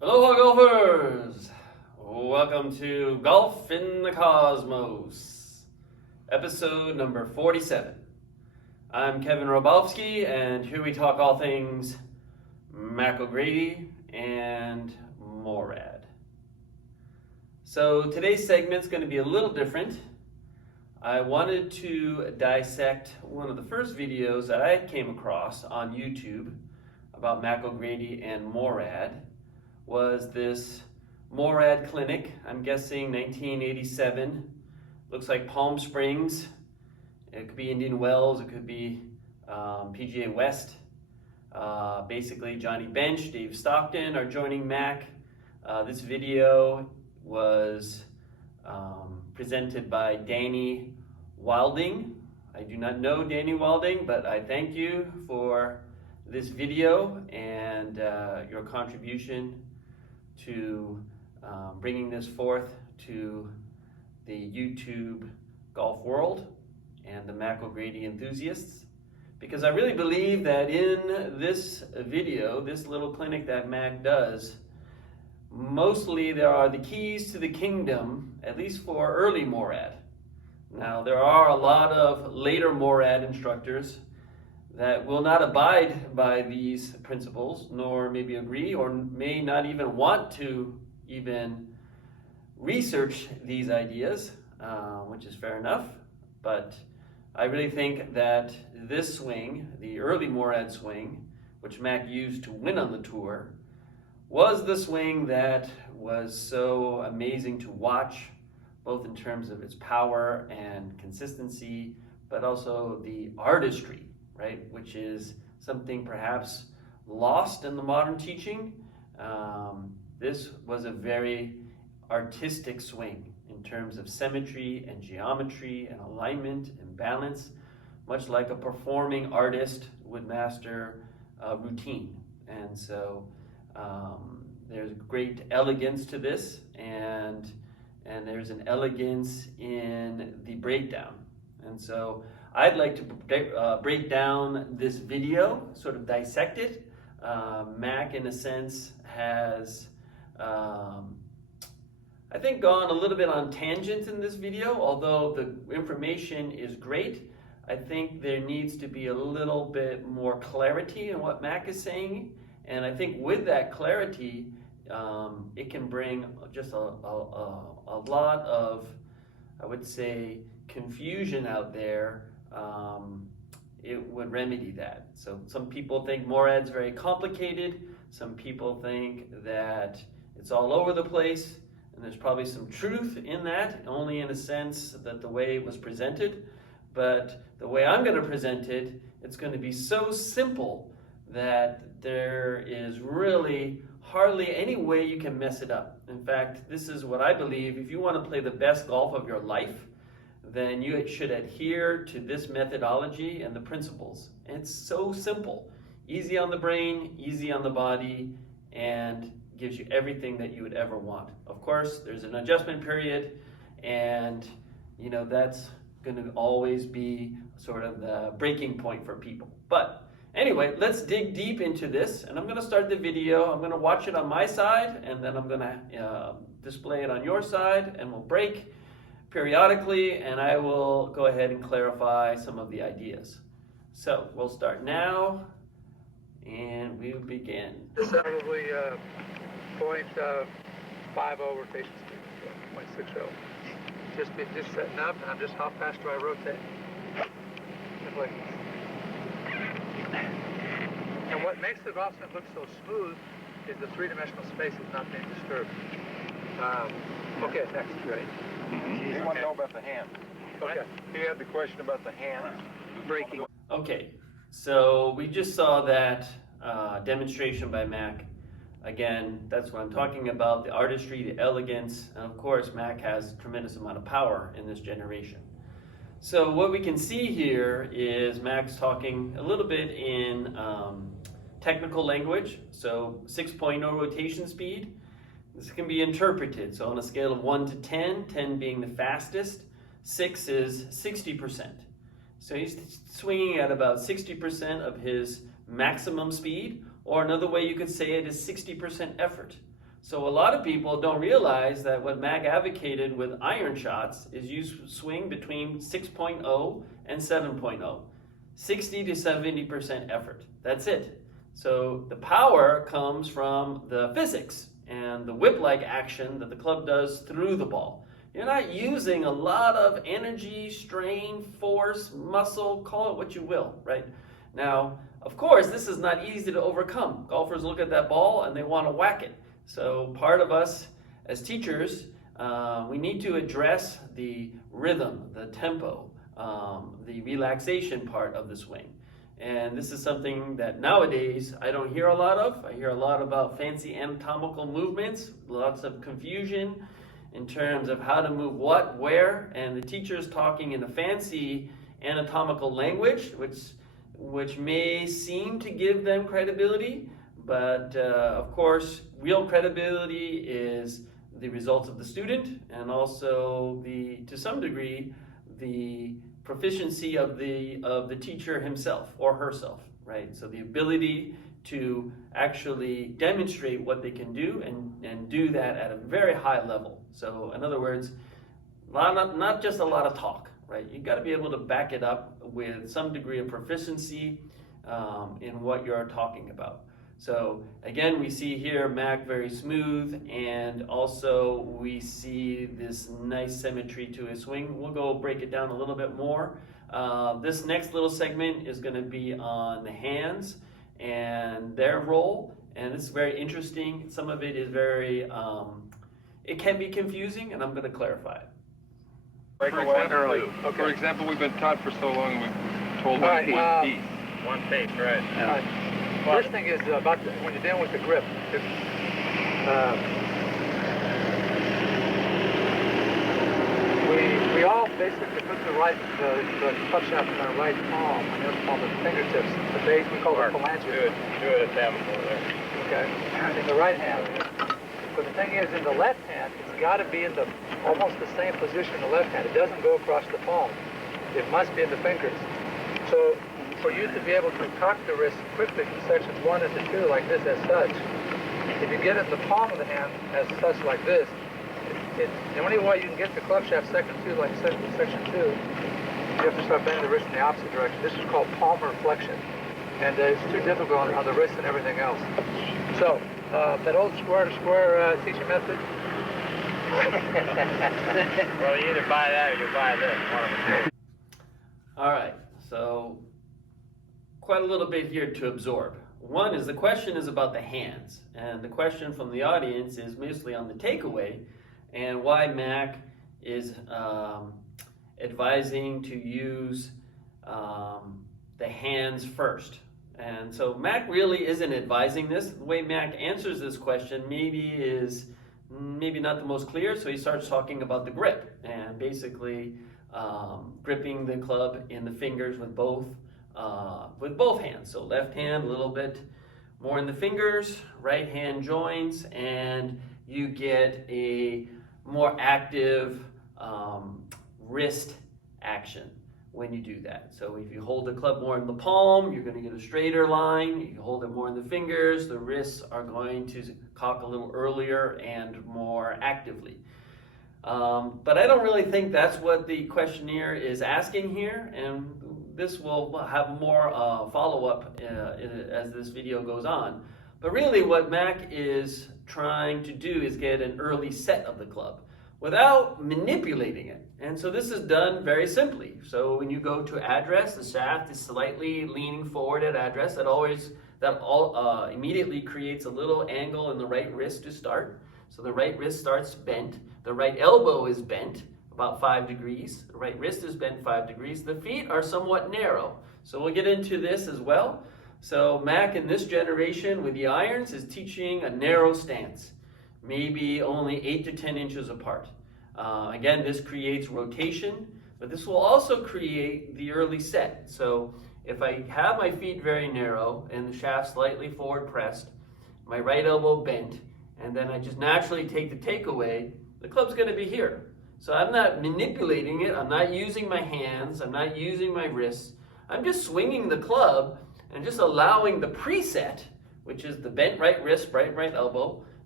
Aloha golfers! Welcome to Golf in the Cosmos, episode number 47. I'm Kevin Ralbovsky, and here we talk all things Mac O'Grady and Morad. So today's segment's going to be a little different. I wanted to dissect one of the first videos that I came across on YouTube about Mac O'Grady and Morad. Was this Morad clinic, I'm guessing 1987. Looks like Palm Springs. It could be Indian Wells, it could be PGA West. Basically Johnny Bench, Dave Stockton are joining Mac. This video was presented by Danny Wilding. I do not know Danny Wilding, but I thank you for this video and your contribution to bringing this forth to the YouTube golf world and the Mac O'Grady enthusiasts, because I really believe that in this video, this little clinic that Mac does, mostly there are the keys to the kingdom, at least for early Morad. Now there are a lot of later Morad instructors that will not abide by these principles, nor maybe agree, or may not even want to even research these ideas, which is fair enough. But I really think that this swing, the early Morad swing, which Mac used to win on the tour, was the swing that was so amazing to watch, both in terms of its power and consistency, but also the artistry, right, which is something perhaps lost in the modern teaching. This was a very artistic swing in terms of symmetry and geometry and alignment and balance, much like a performing artist would master routine. And so there's great elegance to this, and there's an elegance in the breakdown. And so I'd like to break down this video, sort of dissect it. Mac, in a sense, has, I think, gone a little bit on tangent in this video. Although the information is great, I think there needs to be a little bit more clarity in what Mac is saying. And I think with that clarity, it can bring just a lot of, I would say, confusion out there. It would remedy that. So some people think Morad's very complicated. Some people think that it's all over the place, and there's probably some truth in that, only in a sense that the way it was presented. But the way I'm going to present it, it's going to be so simple that there is really hardly any way you can mess it up. In fact, this is what I believe: if you want to play the best golf of your life, then you should adhere to this methodology and the principles. And it's so simple. Easy on the brain, easy on the body, and gives you everything that you would ever want. Of course, there's an adjustment period, and that's going to always be sort of the breaking point for people. But anyway, let's dig deep into this, and I'm going to start the video. I'm going to watch it on my side, and then I'm going to display it on your side, and we'll break periodically, and I will go ahead and clarify some of the ideas. So we'll start now, and we will begin. This is probably 0.50 rotation speed, 0.60. Just setting up, and I'm just how fast do I rotate? Just like this. And what makes the golf swing look so smooth is the three-dimensional space is not being disturbed. Okay, next, right? You want to know about the hand. Okay. He had the question about the hand. Breaking. Okay, so we just saw that demonstration by Mac. Again, that's what I'm talking about, the artistry, the elegance, and of course Mac has a tremendous amount of power in this generation. So what we can see here is Mac's talking a little bit in technical language. So 6.0 rotation speed. This can be interpreted. So on a scale of 1 to 10, 10 being the fastest, 6 is 60%. So he's swinging at about 60% of his maximum speed, or another way you could say it is 60% effort. So a lot of people don't realize that what Mac advocated with iron shots is you swing between 6.0 and 7.0, 60 to 70% effort. That's it. So the power comes from the physics and the whip-like action that the club does through the ball. You're not using a lot of energy, strain, force, muscle, call it what you will, right? Now, of course, this is not easy to overcome. Golfers look at that ball and they want to whack it. So part of us as teachers, we need to address the rhythm, the tempo, the relaxation part of the swing. And this is something that nowadays I don't hear a lot of. I hear a lot about fancy anatomical movements, lots of confusion in terms of how to move what, where, and the teacher's talking in a fancy anatomical language, which may seem to give them credibility, but of course, real credibility is the results of the student and also to some degree, the proficiency of the teacher himself or herself, right? So the ability to actually demonstrate what they can do and do that at a very high level. So in other words, not just a lot of talk, right? You got to be able to back it up with some degree of proficiency in what you're talking about. So again, we see here Mac very smooth, and also we see this nice symmetry to his swing. We'll go break it down a little bit more. This next little segment is going to be on the hands and their role, and it's very interesting. Some of it is very, it can be confusing, and I'm going to clarify it. For example, we've been taught for so long, we've told one piece. One piece, right. First thing is about when you're dealing with the grip. We all basically put the club shaft in our right palm, on the other palm, the fingertips, the base, we call it phalanges. Do it at that one there. Okay, in the right hand. But the thing is, in the left hand, it's got to be in almost the same position in the left hand. It doesn't go across the palm. It must be in the fingers. So for you to be able to cock the wrist quickly from sections 1 into 2 like this as such, if you get it in the palm of the hand as such like this, the only way you can get the club shaft section 2 like section 2, you have to start bending the wrist in the opposite direction. This is called palmar flexion, and it's too difficult on the wrist and everything else. So that old square to square teaching method. Well, you either buy that or you buy this. All right, so quite a little bit here to absorb. One is the question is about the hands, and the question from the audience is mostly on the takeaway and why Mac is advising to use the hands first. And so Mac really isn't advising this. The way Mac answers this question maybe not the most clear, so he starts talking about the grip and basically gripping the club in the fingers with both hands. So left hand a little bit more in the fingers, right hand joins, and you get a more active wrist action when you do that. So if you hold the club more in the palm, you're going to get a straighter line. You hold it more in the fingers, the wrists are going to cock a little earlier and more actively. But I don't really think that's what the questionnaire is asking here, and this will have more follow-up as this video goes on. But really what Mac is trying to do is get an early set of the club without manipulating it. And so this is done very simply. So when you go to address, the shaft is slightly leaning forward at address. That immediately creates a little angle in the right wrist to start. So the right wrist starts bent. The right elbow is bent about 5 degrees. The right wrist is bent 5 degrees. The feet are somewhat narrow. So we'll get into this as well. So Mac in this generation with the irons is teaching a narrow stance, maybe only 8 to 10 inches apart. Again, this creates rotation, but this will also create the early set. So if I have my feet very narrow and the shaft slightly forward pressed, my right elbow bent, and then I just naturally take the takeaway, the club's going to be here. So I'm not manipulating it, I'm not using my hands, I'm not using my wrists, I'm just swinging the club and just allowing the preset, which is the bent right wrist, right elbow,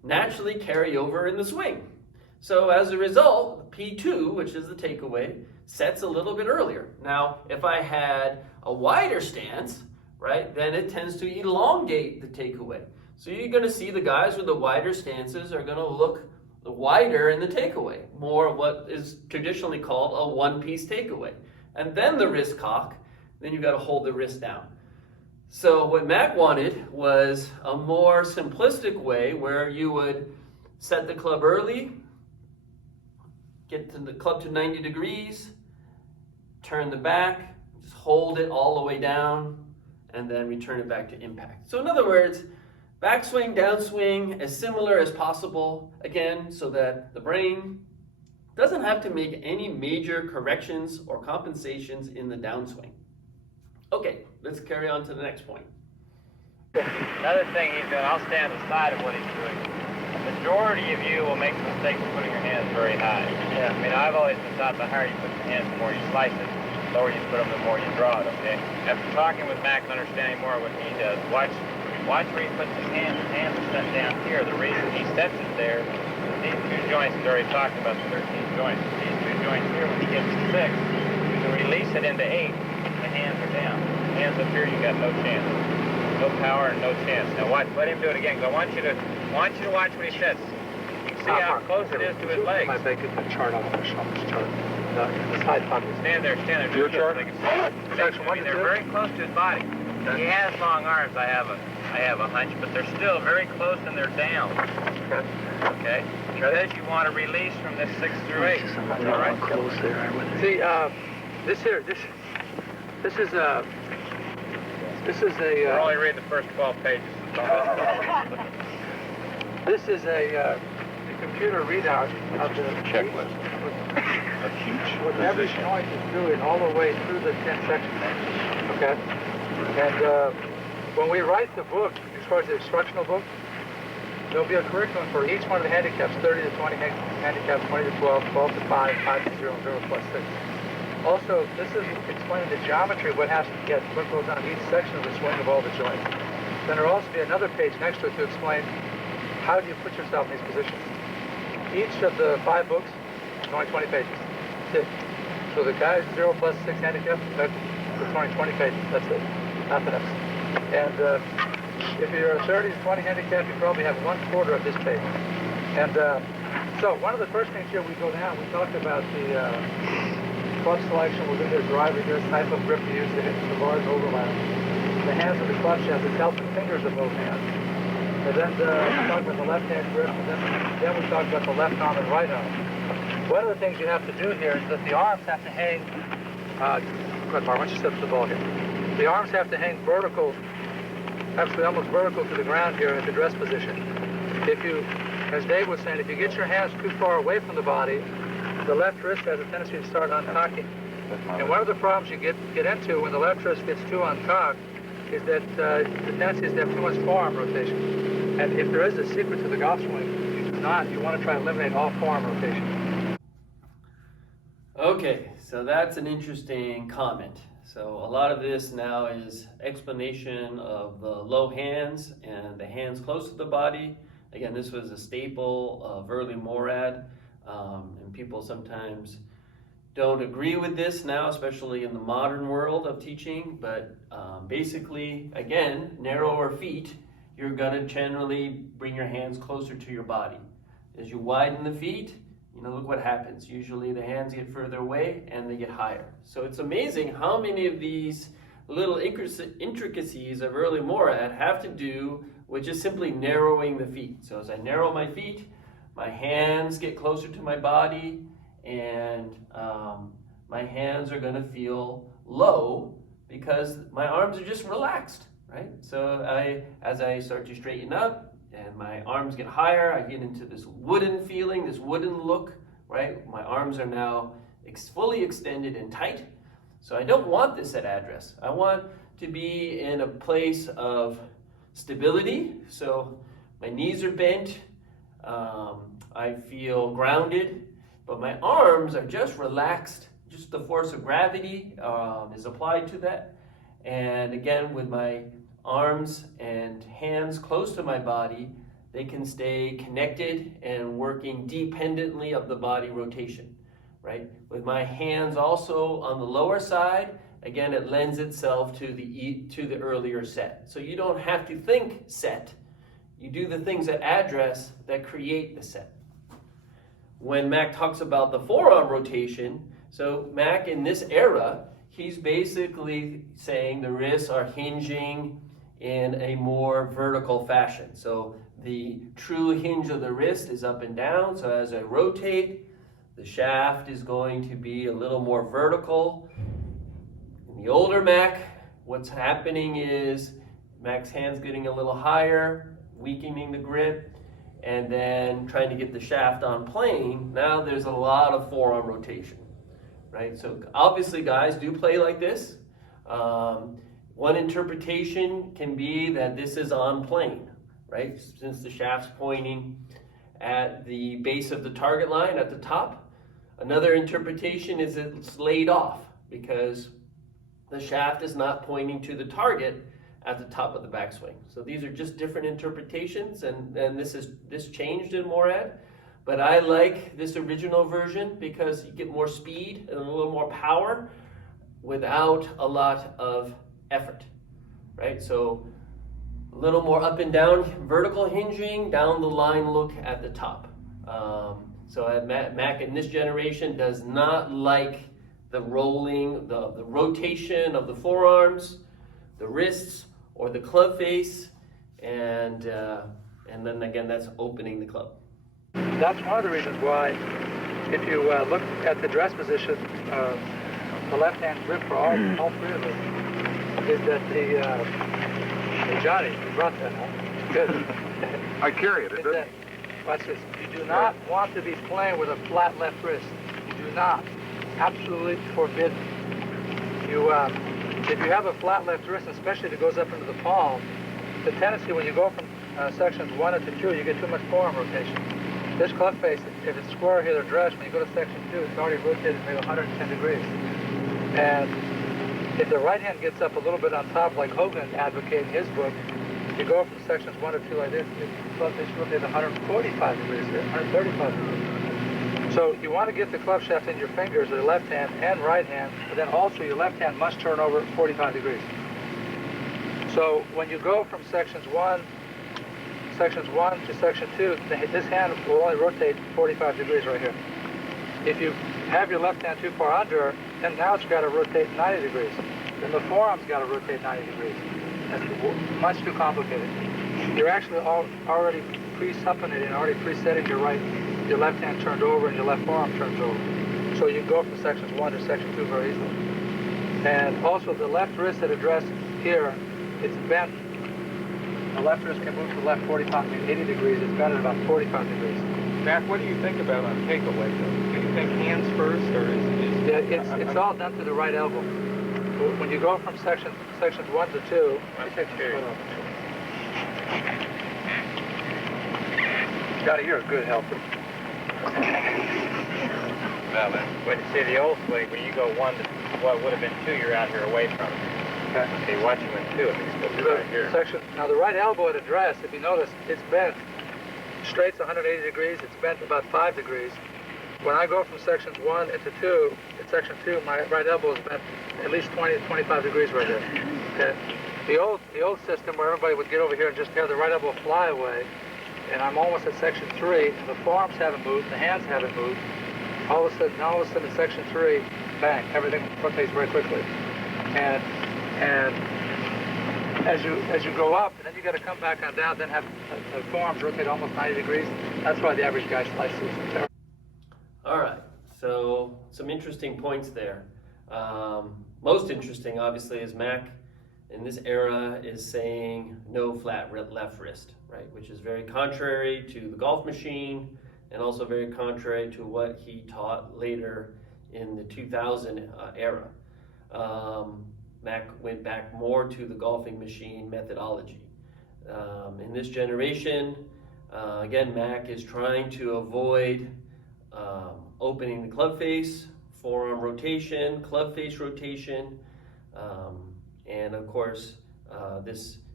naturally carry over in the swing. So as a result, P2, which is the takeaway, sets a little bit earlier. Now, if I had a wider stance, right, then it tends to elongate the takeaway. So you're going to see the guys with the wider stances are going to look wider in the takeaway, more what is traditionally called a one-piece takeaway. And then the wrist cock, then you've got to hold the wrist down. So what Mac wanted was a more simplistic way where you would set the club early, get the club to 90 degrees, turn the back, just hold it all the way down, and then return it back to impact. So in other words, backswing, downswing, as similar as possible, again, so that the brain doesn't have to make any major corrections or compensations in the downswing. Okay, let's carry on to the next point. Another thing he's doing, I'll stand aside of what he's doing. The majority of you will make the mistake of putting your hands very high. Yeah. I mean, I've always been taught the higher you put your hands, the more you slice it. The lower you put them, the more you draw it, okay? After talking with Mac and understanding more of what he does, watch where he puts his hands. His hands are set down here. The reason he sets it there is these two joints, he's already talked about the 13 joints. These two joints here, when he gets to 6, to release it into 8, the hands are down. Hands up here, you got no chance. No power and no chance. Now watch, let him do it again, because I want you to watch what he says. You can see how close it is to his legs. My bacon chart on this chart. The side pocket. Stand there. Your chart? I mean, they're very close to his body. He has long arms, I have a hunch, but they're still very close and they're down. Okay? Because you want to release from this 6 through 8. All right? Close there. See, this is a. We're only reading the first 12 pages. This is a computer readout of the checklist. What every joint is doing all the way through the 10 sections. Okay? And when we write the book, as far as the instructional book, there'll be a curriculum for each one of the handicaps, 30 to 20 handicaps, 20 to 12, 12 to 5, 5 to 0, 0 plus 6. Also, this is explaining the geometry of what goes on each section of the swing of all the joints. Then there'll also be another page next to it to explain how do you put yourself in these positions. Each of the 5 books is only 20 pages. That's it. So the guys 0 plus 6 handicap, that's only 20 pages. That's it. Nothing else. And if you're a 30 to 20 handicap, you probably have 1/4 of this page. And so one of the first things here we go down, we talked about the club selection. We're going to do a driver here, type of grip to use to hit the bars overlap. The hands of the clutch have the delta fingers of both hands. And then we talk about the left hand grip, and then we talk about the left arm and right arm. One of the things you have to do here is that the arms have to hang, go ahead, Mark, why don't you step to the ball here. The arms have to hang vertical, actually almost vertical to the ground here at the dress position. If you, as Dave was saying, if you get your hands too far away from the body, the left wrist has a tendency to start uncocking. And one of the problems you get into when the left wrist gets too uncocked is that the tendency is to have too much forearm rotation. And if there is a secret to the golf swing, you want to try to eliminate all forearm rotation. Okay, so that's an interesting comment. So a lot of this now is explanation of the low hands and the hands close to the body. Again, this was a staple of early Morad, and people sometimes don't agree with this now, especially in the modern world of teaching, but basically, again, narrower feet, you're gonna generally bring your hands closer to your body. As you widen the feet, look what happens. Usually the hands get further away and they get higher. So it's amazing how many of these little intricacies of early Morad have to do with just simply narrowing the feet. So as I narrow my feet, my hands get closer to my body, and my hands are gonna feel low because my arms are just relaxed, right? So as I start to straighten up and my arms get higher, I get into this wooden feeling, this wooden look, right? My arms are now fully extended and tight. So I don't want this at address. I want to be in a place of stability. So my knees are bent, I feel grounded, but my arms are just relaxed. Just the force of gravity is applied to that. And again, with my arms and hands close to my body, they can stay connected and working dependently of the body rotation, right? With my hands also on the lower side, again, it lends itself to the earlier set. So you don't have to think set. You do the things at address that create the set. When Mac talks about the forearm rotation, so Mac in this era, he's basically saying the wrists are hinging in a more vertical fashion. So the true hinge of the wrist is up and down. So as I rotate, the shaft is going to be a little more vertical. In the older Mac, what's happening is Mac's hand's getting a little higher, weakening the grip, and then trying to get the shaft on plane. Now there's a lot of forearm rotation, right? So obviously guys do play like this. One interpretation can be that this is on plane, right? Since the shaft's pointing at the base of the target line at the top. Another interpretation is it's laid off because the shaft is not pointing to the target at the top of the backswing. So these are just different interpretations, and this changed in Morad. But I like this original version because you get more speed and a little more power without a lot of effort, right? So a little more up and down, vertical hinging, down the line look at the top. So Mac in this generation does not like the rolling, the rotation of the forearms, the wrists, or the club face, and then again, that's opening the club. That's one of the reasons why, if you look at the dress position, the left-hand grip for all three of us is that hey Johnny, you brought that, huh? Good. I carry it, That, watch this. You do not want to be playing with a flat left wrist. You do not. Absolutely forbidden. If you have a flat left wrist, especially if it goes up into the palm, the tendency when you go from sections 1 to 2, you get too much forearm rotation. This club face, if it's square here or dress, when you go to section 2, it's already rotated maybe 110 degrees. And if the right hand gets up a little bit on top, like Hogan advocated in his book, you go from sections 1 to 2 like this, the club face rotates 145 degrees here, 135 degrees. So you want to get the club shaft in your fingers, the left hand and right hand, but then also your left hand must turn over 45 degrees. So when you go from sections 1 to section 2, this hand will only rotate 45 degrees right here. If you have your left hand too far under, then now it's got to rotate 90 degrees. Then the forearm's got to rotate 90 degrees. That's much too complicated. You're actually already pre-suppinating, already presetting your left hand turned over and your left forearm turns over. So you can go from sections 1 to section 2 very easily. And also the left wrist at address here, it's bent. The left wrist can move to the left 80 degrees. It's bent at about 45 degrees. Mac, what do you think about on takeaway? Do you think hands first, or is Yeah, it's all done to the right elbow. When you go from sections 1 to 2, Johnny, you're a good helper. When you see the old swing, when you go 1 to what would have been 2, you're out here away from it. Okay, watch him in 2, and he's supposed to be right here. Now the right elbow at address, if you notice, it's bent. Straight's 180 degrees, it's bent about 5 degrees. When I go from sections 1 into 2, in section 2, my right elbow is bent at least 20 to 25 degrees right there. Okay. The old system where everybody would get over here and just have the right elbow fly away, and I'm almost at section 3, and the forearms haven't moved, the hands haven't moved. All of a sudden in section 3, bang, everything rotates very quickly. And as you go up, and then you got to come back on down, then have the forearms rotate almost 90 degrees. That's why the average guy slices. All right, so some interesting points there. Most interesting, obviously, is Mac in this era is saying no flat left wrist, right? Which is very contrary to the golf machine and also very contrary to what he taught later in the 2000 era. Mac went back more to the golfing machine methodology. In this generation, again, Mac is trying to avoid opening the club face, forearm rotation, club face rotation, and of course, this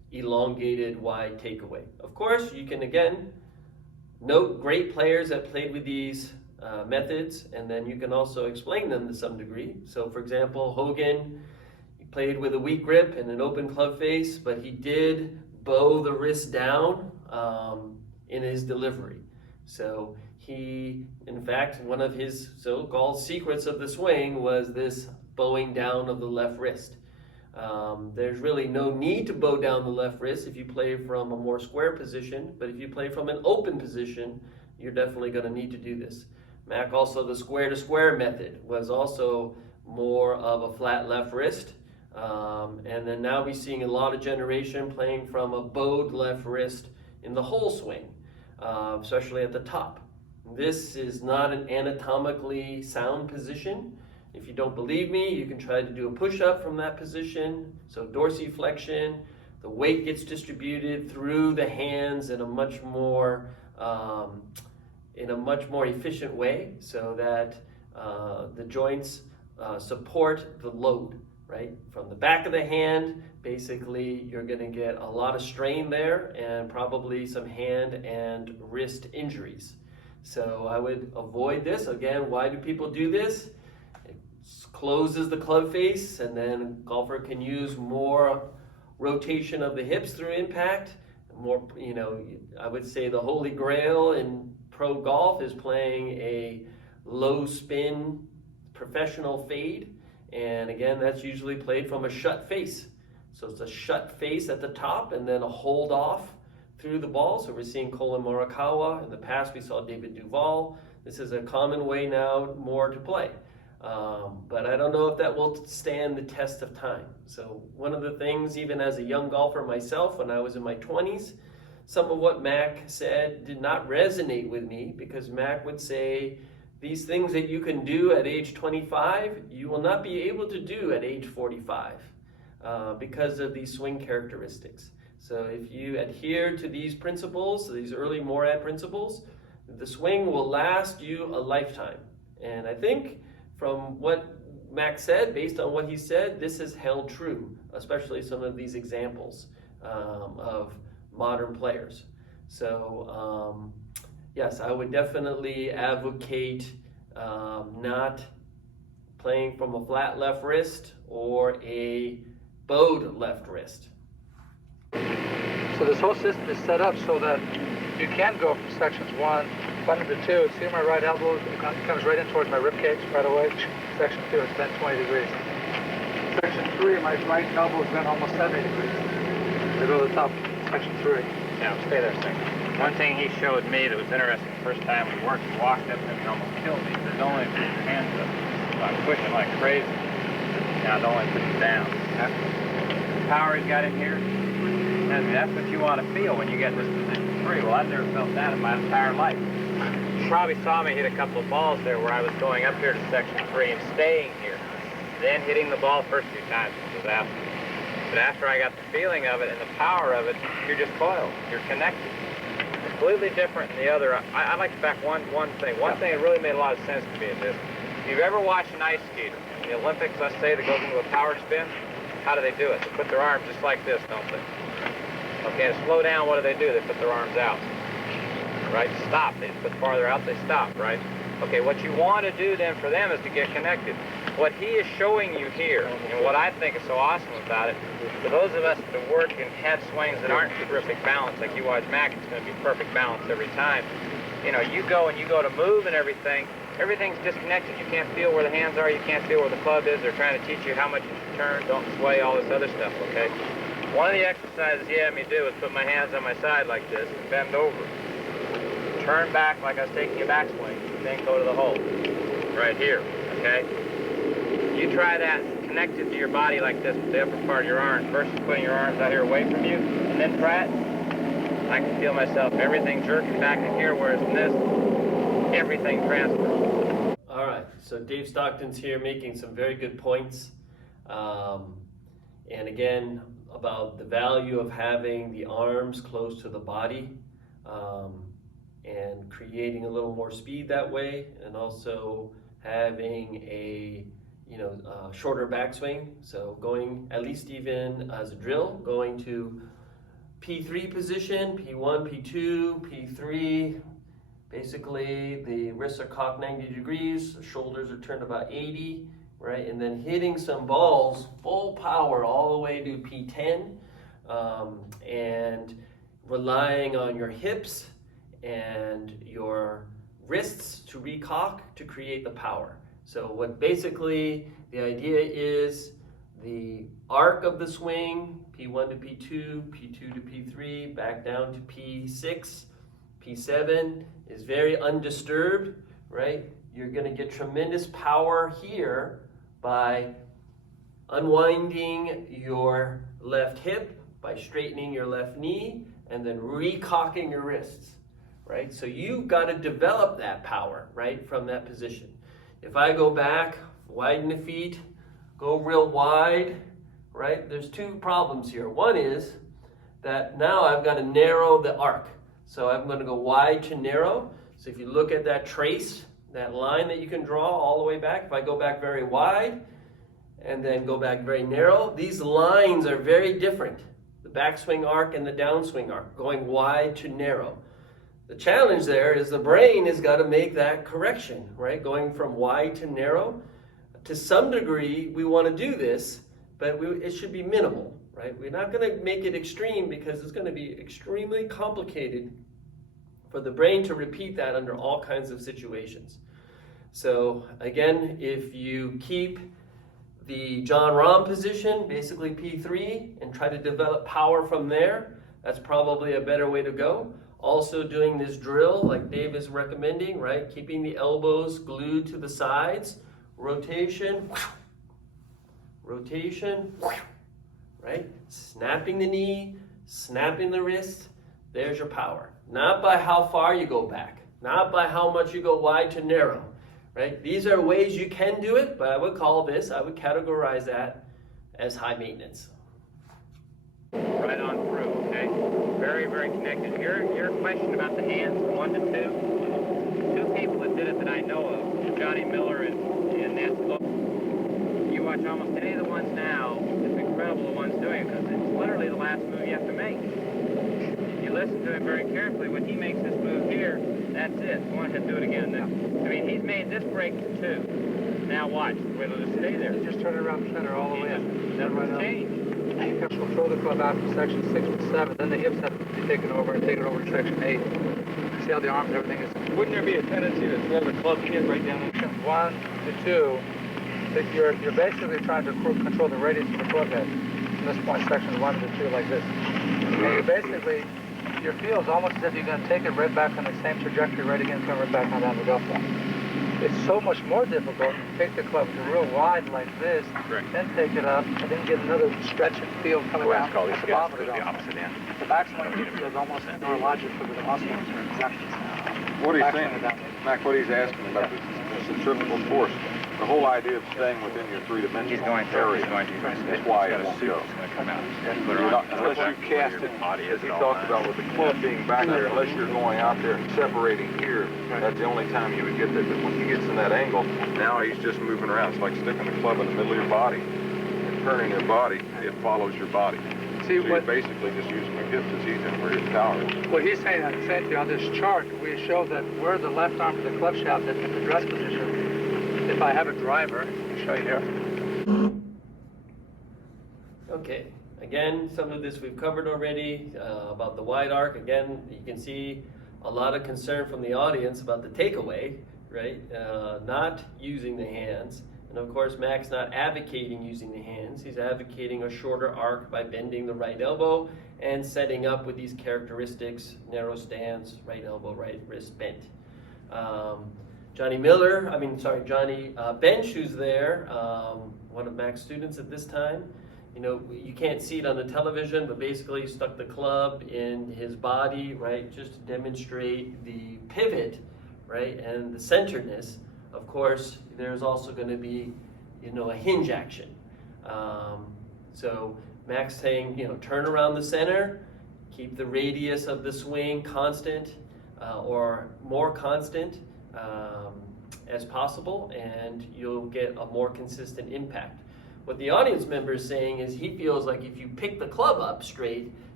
elongated wide takeaway. Of course, you can again note great players that played with these methods, and then you can also explain them to some degree. So for example, Hogan, he played with a weak grip and an open club face, but he did bow the wrist down in his delivery. So he, in fact, one of his so-called secrets of the swing was this bowing down of the left wrist. There's really no need to bow down the left wrist if you play from a more square position, but if you play from an open position, you're definitely going to need to do this. Mac, also the square-to-square method was also more of a flat left wrist. And then now we're seeing a lot of generation playing from a bowed left wrist in the whole swing, especially at the top. This is not an anatomically sound position. If you don't believe me, you can try to do a push-up from that position. So dorsiflexion, the weight gets distributed through the hands in a much more efficient way, so that the joints support the load, right? From the back of the hand, basically you're going to get a lot of strain there and probably some hand and wrist injuries. So I would avoid this. Again, why do people do this? It closes the club face, and then golfer can use more rotation of the hips through impact. More, I would say the holy grail in pro golf is playing a low spin professional fade. And again, that's usually played from a shut face. So it's a shut face at the top and then a hold off through the ball. So we're seeing Colin Morikawa. In the past, we saw David Duval. This is a common way now more to play. But I don't know if that will stand the test of time. So one of the things, even as a young golfer myself, when I was in my 20s, some of what Mac said did not resonate with me, because Mac would say, these things that you can do at age 25, you will not be able to do at age 45 because of these swing characteristics. So if you adhere to these principles, these early Morad principles, the swing will last you a lifetime. And I think from what Mac said, based on what he said, this has held true, especially some of these examples of modern players. So yes, I would definitely advocate not playing from a flat left wrist or a bowed left wrist. So this whole system is set up so that you can go from sections 1 to 2. See my right elbow comes right in towards my rib cage right away. Section 2 is bent 20 degrees. Section 3, my right elbow is bent almost 70 degrees. I go to the top, section 3. Now, stay there a second. One thing he showed me that was interesting the first time we worked, he walked up to him and almost killed me. He said, don't only put your hands up. So I'm pushing like crazy. Now, don't only put them down. The power he's got in here, that's what you want to feel when you get this position 3. Well, I've never felt that in my entire life. You probably saw me hit a couple of balls there where I was going up here to section 3 and staying here. Then hitting the ball first 2 times, which was after. But after I got the feeling of it and the power of it, you're just coiled. You're connected. Completely different than the other. I'd like to back one thing. One thing that really made a lot of sense to me is this. If you've ever watched an ice skater in the Olympics, let's say, that goes into a power spin, how do they do it? They put their arms just like this, don't they? Okay, to slow down, what do? They put their arms out. Right? Stop. They put farther out, they stop, right? Okay, what you want to do then for them is to get connected. What he is showing you here, and what I think is so awesome about it, for those of us that work in head swings that aren't terrific balance, like you watch Mac, it's going to be perfect balance every time. You go to move and everything's disconnected. You can't feel where the hands are, you can't feel where the club is. They're trying to teach you how much you should turn, don't sway, all this other stuff, okay? One of the exercises he had me do is put my hands on my side like this and bend over. Turn back like I was taking a backswing, then go to the hole. Right here, okay? You try that connected to your body like this with the upper part of your arms versus putting your arms out here away from you, and then try it. I can feel myself, everything jerking back in here, whereas in this, everything transfers. All right, so Dave Stockton's here making some very good points. And again, about the value of having the arms close to the body and creating a little more speed that way, and also having a shorter backswing. So going, at least even as a drill, going to P3 position, P1, P2, P3. Basically, the wrists are cocked 90 degrees, the shoulders are turned about 80, right? And then hitting some balls full power all the way to P10, and relying on your hips and your wrists to recock to create the power. So what basically the idea is, the arc of the swing, P1 to P2, P2 to P3, back down to P6, P7 is very undisturbed, right? You're going to get tremendous power here by unwinding your left hip, by straightening your left knee, and then recocking your wrists, right? So you've got to develop that power, right, from that position. If I go back, widen the feet, go real wide, right? There's two problems here. One is that now I've got to narrow the arc. So I'm going to go wide to narrow. So if you look at that trace, that line that you can draw all the way back, if I go back very wide and then go back very narrow, these lines are very different. The backswing arc and the downswing arc, going wide to narrow. The challenge there is the brain has got to make that correction, right? Going from wide to narrow. To some degree, we want to do this, but it should be minimal, right? We're not going to make it extreme because it's going to be extremely complicated for the brain to repeat that under all kinds of situations. So again, if you keep the John Rahm position, basically P3, and try to develop power from there, that's probably a better way to go. Also doing this drill like Dave is recommending, right? Keeping the elbows glued to the sides, rotation, rotation, right? Snapping the knee, snapping the wrist, there's your power. Not by how far you go back, not by how much you go wide to narrow, right? These are ways you can do it, but I would categorize that as high maintenance. Right on through, okay? Very, very connected. Your question about the hands, 1 to 2. Two people that did it that I know of, Johnny Miller and Nancy Lowe. You watch almost any of the ones now, it's incredible the ones doing it, because it's literally the last move you have to make. You listen to him very carefully. When he makes this move here, that's it. Go ahead and do it again now. I mean, he's made this break to 2. Now watch. Wait, it'll just stay there. You just turn it around the center all the way in. That's right what's changed. You have to control the club out from section 6 and 7. Then the hips have to be taken over and taken over to section 8. See how the arms and everything is? Wouldn't there be a tendency to throw the club in right down in Section 1 to 2. That you're basically trying to control the radius of the club head. From this point, sections 1 to 2 like this. And you basically, your feel is almost as if you're going to take it right back on the same trajectory right again, come right back on down the golf ball. It's so much more difficult to take the club to real wide like this, then take it up, and then get another stretch and feel coming down the bottom of the golf. opposite end. The backswing feels almost neurological with the muscle. What he's saying, Mac, what he's asking about the centrifugal force, the whole idea of staying within your three-dimensional area is why it won't go. Unless you cast it, as he talked about with the club being back there, unless you're going out there and separating here, that's the only time you would get that. But when he gets in that angle, now he's just moving around. It's like sticking the club in the middle of your body and turning your body. It follows your body. So you're basically just using the hips as he's in where his power is. What he's saying on this chart, we show that where the left arm of the club shaft is in the dress position. If I have a driver, I'll show you here. Okay, again, some of this we've covered already about the wide arc. Again, you can see a lot of concern from the audience about the takeaway, right? Not using the hands. And of course, Mac's not advocating using the hands. He's advocating a shorter arc by bending the right elbow and setting up with these characteristics, narrow stance, right elbow, right wrist bent. Johnny Bench, who's there, one of Mac's students at this time. You know, you can't see it on the television, but basically he stuck the club in his body, right, just to demonstrate the pivot, right, and the centeredness. Of course, there's also going to be, you know, a hinge action. So Mac's saying, you know, turn around the center, keep the radius of the swing constant or more constant as possible, and you'll get a more consistent impact. What the audience member is saying is he feels like if you pick the club up straight,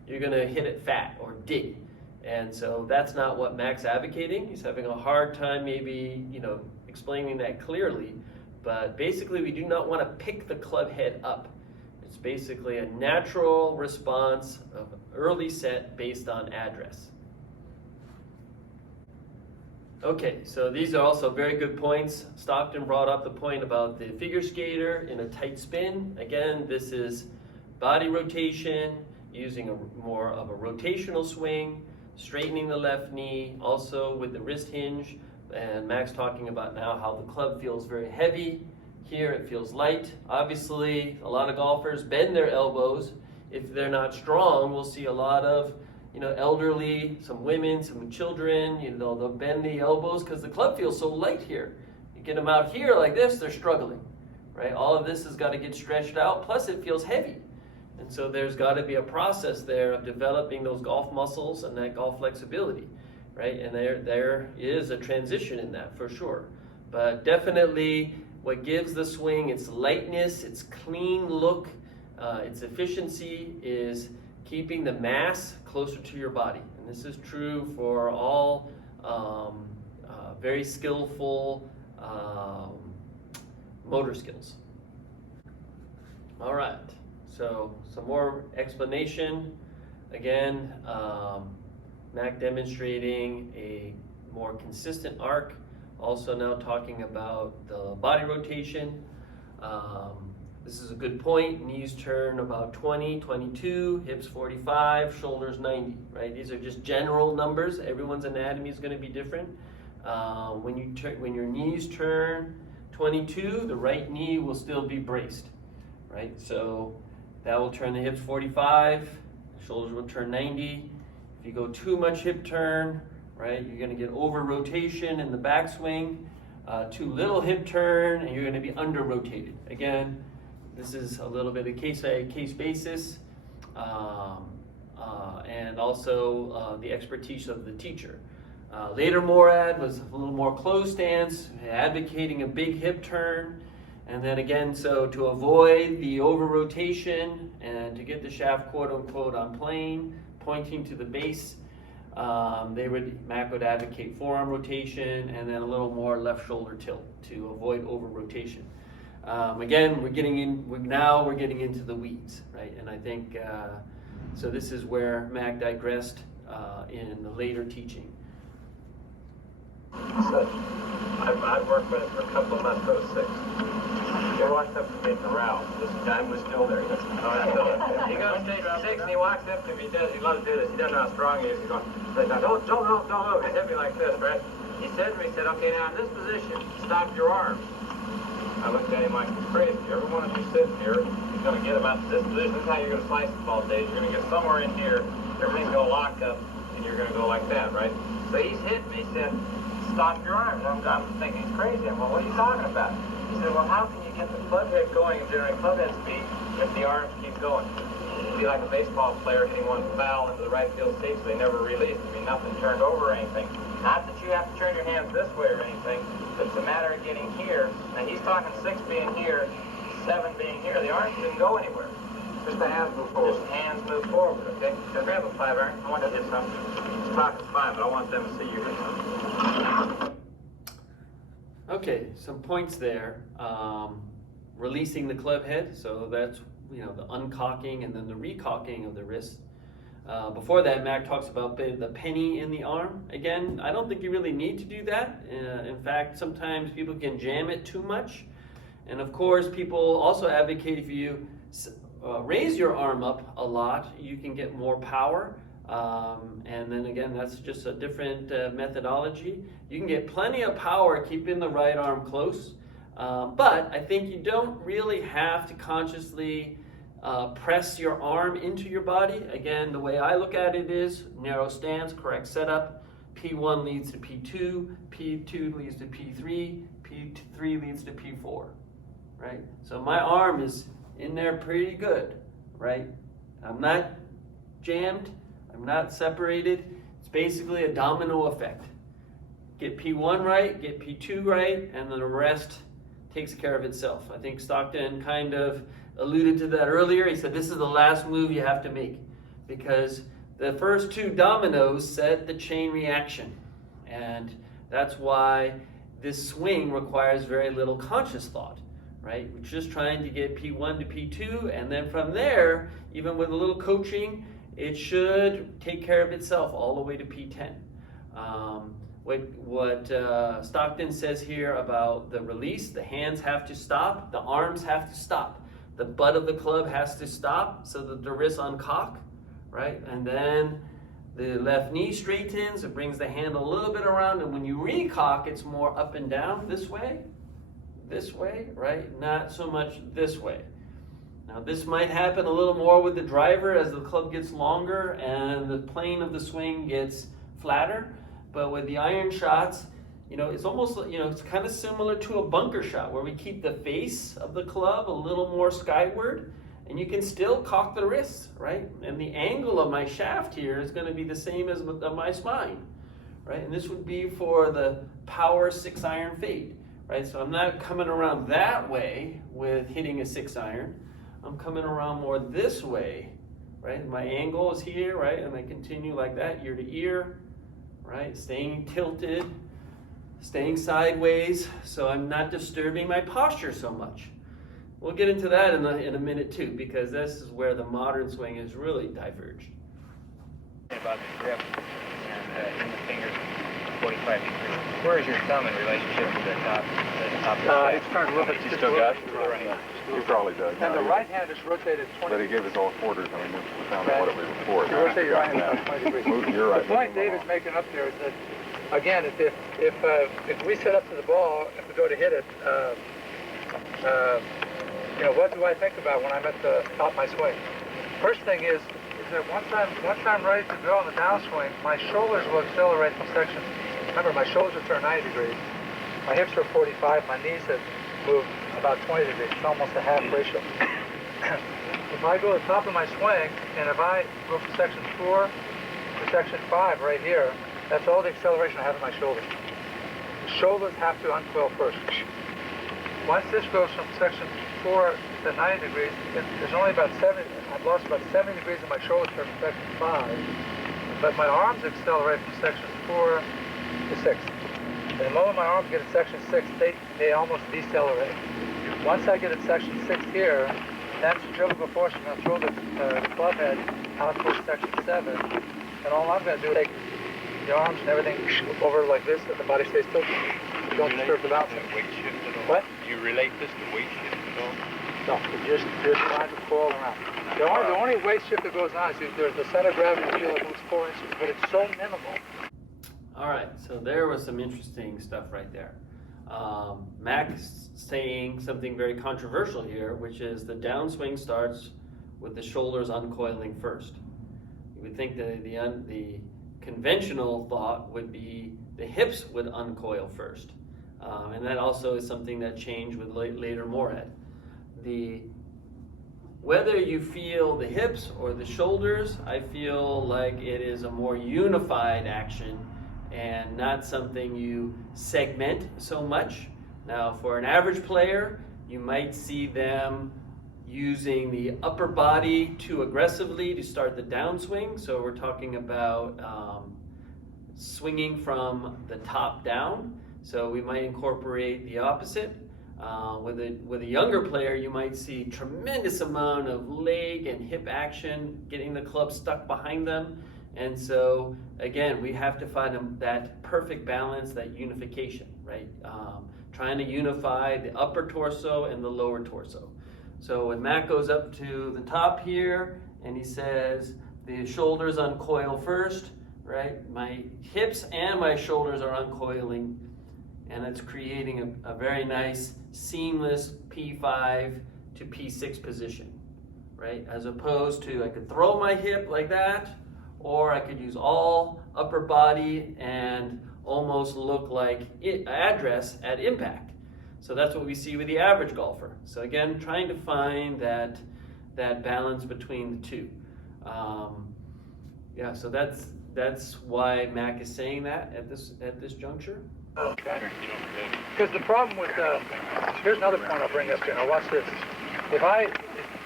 you're going to hit it fat or dig. And so that's not what Mac's advocating. He's having a hard time maybe, explaining that clearly. But basically, we do not want to pick the club head up. It's basically a natural response of early set based on address. Okay, so these are also very good points. Stockton brought up the point about the figure skater in a tight spin. Again, this is body rotation, using more of a rotational swing, straightening the left knee, also with the wrist hinge. And Mac's talking about now how the club feels very heavy. Here it feels light. Obviously, a lot of golfers bend their elbows. If they're not strong, we'll see a lot of elderly, some women, some children, they'll bend the elbows because the club feels so light here. You get them out here like this, they're struggling, right? All of this has got to get stretched out, plus it feels heavy. And so there's got to be a process there of developing those golf muscles and that golf flexibility, right? And there is a transition in that for sure. But definitely what gives the swing its lightness, its clean look, its efficiency is keeping the mass closer to your body. And this is true for all very skillful motor skills. All right, so some more explanation. Again, Mac demonstrating a more consistent arc. Also now talking about the body rotation. This is a good point. Knees turn about 20, 22, hips 45, shoulders 90, right? These are just general numbers. Everyone's anatomy is going to be different. When your knees turn 22, the right knee will still be braced, right? So that will turn the hips 45, the shoulders will turn 90. If you go too much hip turn, right, you're going to get over rotation in the backswing. Too little hip turn, and you're going to be under rotated. Again, this is a little bit of case-by-case basis, and also the expertise of the teacher. Later, Morad was a little more closed stance, advocating a big hip turn, and then again, so to avoid the over-rotation and to get the shaft quote-unquote on plane, pointing to the base, Mac would advocate forearm rotation and then a little more left shoulder tilt to avoid over-rotation. Again, we're getting into the weeds, right? And I think, so this is where Mac digressed in the later teaching. So, I've worked with it for a couple of months, those 6. He walks up to me to Ralph. This guy was still there. He goes, he goes stage 6 and he walks up to me. He loves to do this. He doesn't know how strong he is. He's going, don't move. He hit me like this, right? He said to me, okay, now in this position, stop your arms. I looked at him like he's crazy. Every one of you sitting here is going to get about this position. This is how you're going to slice the ball, Dave. You're going to get somewhere in here. Everything's going to lock up, and you're going to go like that, right? So he's hitting me. He said, stop your arms. I'm thinking he's crazy. I'm going, what are you talking about? He said, well, how can you get the club head going and generate club head speed if the arms keep going? It'd be like a baseball player hitting one foul into the right field seat, so they never released. I mean, nothing turned over or anything. Not that you have to turn your hands this way or anything, but it's a matter of getting here. Now, he's talking 6 being here, 7 being here. The arms didn't go anywhere. Just the hands move forward. Just hands move forward, okay? Now, grab a 5-iron. I want you to hit something. He's talking 5, but I want them to see you hit something. Okay, some points there. Releasing the club head, so that's the uncocking and then the recocking of the wrist. Before that, Mac talks about the penny in the arm. Again, I don't think you really need to do that. In fact, sometimes people can jam it too much. And of course, people also advocate if you raise your arm up a lot, you can get more power. And then again, that's just a different methodology. You can get plenty of power keeping the right arm close. But I think you don't really have to consciously press your arm into your body. Again, the way I look at it is narrow stance, correct setup. P1 leads to P2, P2 leads to P3, P3 leads to P4, right? So my arm is in there pretty good, right? I'm not jammed, I'm not separated. It's basically a domino effect. Get P1 right, get P2 right, and then the rest takes care of itself. I think Stockton kind of alluded to that earlier. He said this is the last move you have to make. because the first two dominoes set the chain reaction. And that's why this swing requires very little conscious thought, right? We're just trying to get P1 to P2, and then from there, even with a little coaching, it should take care of itself all the way to P10. What Stockton says here about the release, the hands have to stop, the arms have to stop, the butt of the club has to stop so that the wrists uncock, right? And then the left knee straightens, it brings the hand a little bit around, and when you recock, it's more up and down this way, right? Not so much this way. Now this might happen a little more with the driver as the club gets longer and the plane of the swing gets flatter, but with the iron shots, it's almost, it's kind of similar to a bunker shot where we keep the face of the club a little more skyward, and you can still cock the wrists, right? And the angle of my shaft here is going to be the same as my spine, right? And this would be for the power 6-iron fade, right? So I'm not coming around that way with hitting a 6-iron. I'm coming around more this way, right? My angle is here, right? And I continue like that, ear to ear, right? Staying tilted, staying sideways, so I'm not disturbing my posture so much. We'll get into that in a minute too, because this is where the modern swing is really diverged. About the grip and in the fingers, 45 degrees. Where is your thumb in relationship to the top? It's turned a little bit. You still got it? He probably does. And the right hand is rotated 20 But he gave us all quarters, and we found out what it was before. You rotate your right hand about 20 degrees. Move your right. The point David's making up there is that, again, if we set up to the ball, if we go to hit it, what do I think about when I'm at the top of my swing? First thing is that once I'm ready to go on the downswing, my shoulders will accelerate from section. Remember, my shoulders turn 90 degrees. My hips are 45. My knees have moved about 20 degrees. It's almost a half ratio. If I go to the top of my swing, and if I go from section 4 to section 5 right here, that's all the acceleration I have in my shoulders. The shoulders have to uncoil first. Once this goes from section 4 to 90 degrees, there's only about 70, I've lost about 70 degrees in my shoulders from section 5, but my arms accelerate from section 4 to 6. And the moment my arms get to section 6, they almost decelerate. Once I get at section 6 here, that centrifugal force is going to throw the club head out towards section 7, and all I'm going to do is take the arms and everything over like this, that the body stays tilted. Don't disturb the balance. Weight shift at all? What? You relate this to weight shift at all? No, just trying to coil around. The only weight shift that goes on is there's the center of gravity you feel like moves 4 inches, but it's so minimal. All right, so there was some interesting stuff right there. Mac's saying something very controversial here, which is the downswing starts with the shoulders uncoiling first. You would think that the conventional thought would be the hips would uncoil first. And that also is something that changed with later Morad. Whether you feel the hips or the shoulders, I feel like it is a more unified action and not something you segment so much. Now, for an average player, you might see them using the upper body too aggressively to start the downswing. So we're talking about swinging from the top down. So we might incorporate the opposite. With a younger player, you might see tremendous amount of leg and hip action, getting the club stuck behind them. And so, again, we have to find that perfect balance, that unification, right? Trying to unify the upper torso and the lower torso. So when Matt goes up to the top here, and he says, the shoulders uncoil first, right? My hips and my shoulders are uncoiling, and it's creating a very nice, seamless P5 to P6 position, right? As opposed to, I could throw my hip like that, or I could use all upper body and almost look like address at impact. So that's what we see with the average golfer. So again, trying to find that balance between the two. So that's why Mac is saying that at this juncture. Okay. Because the problem with here's another point I'll bring up here. Now watch this.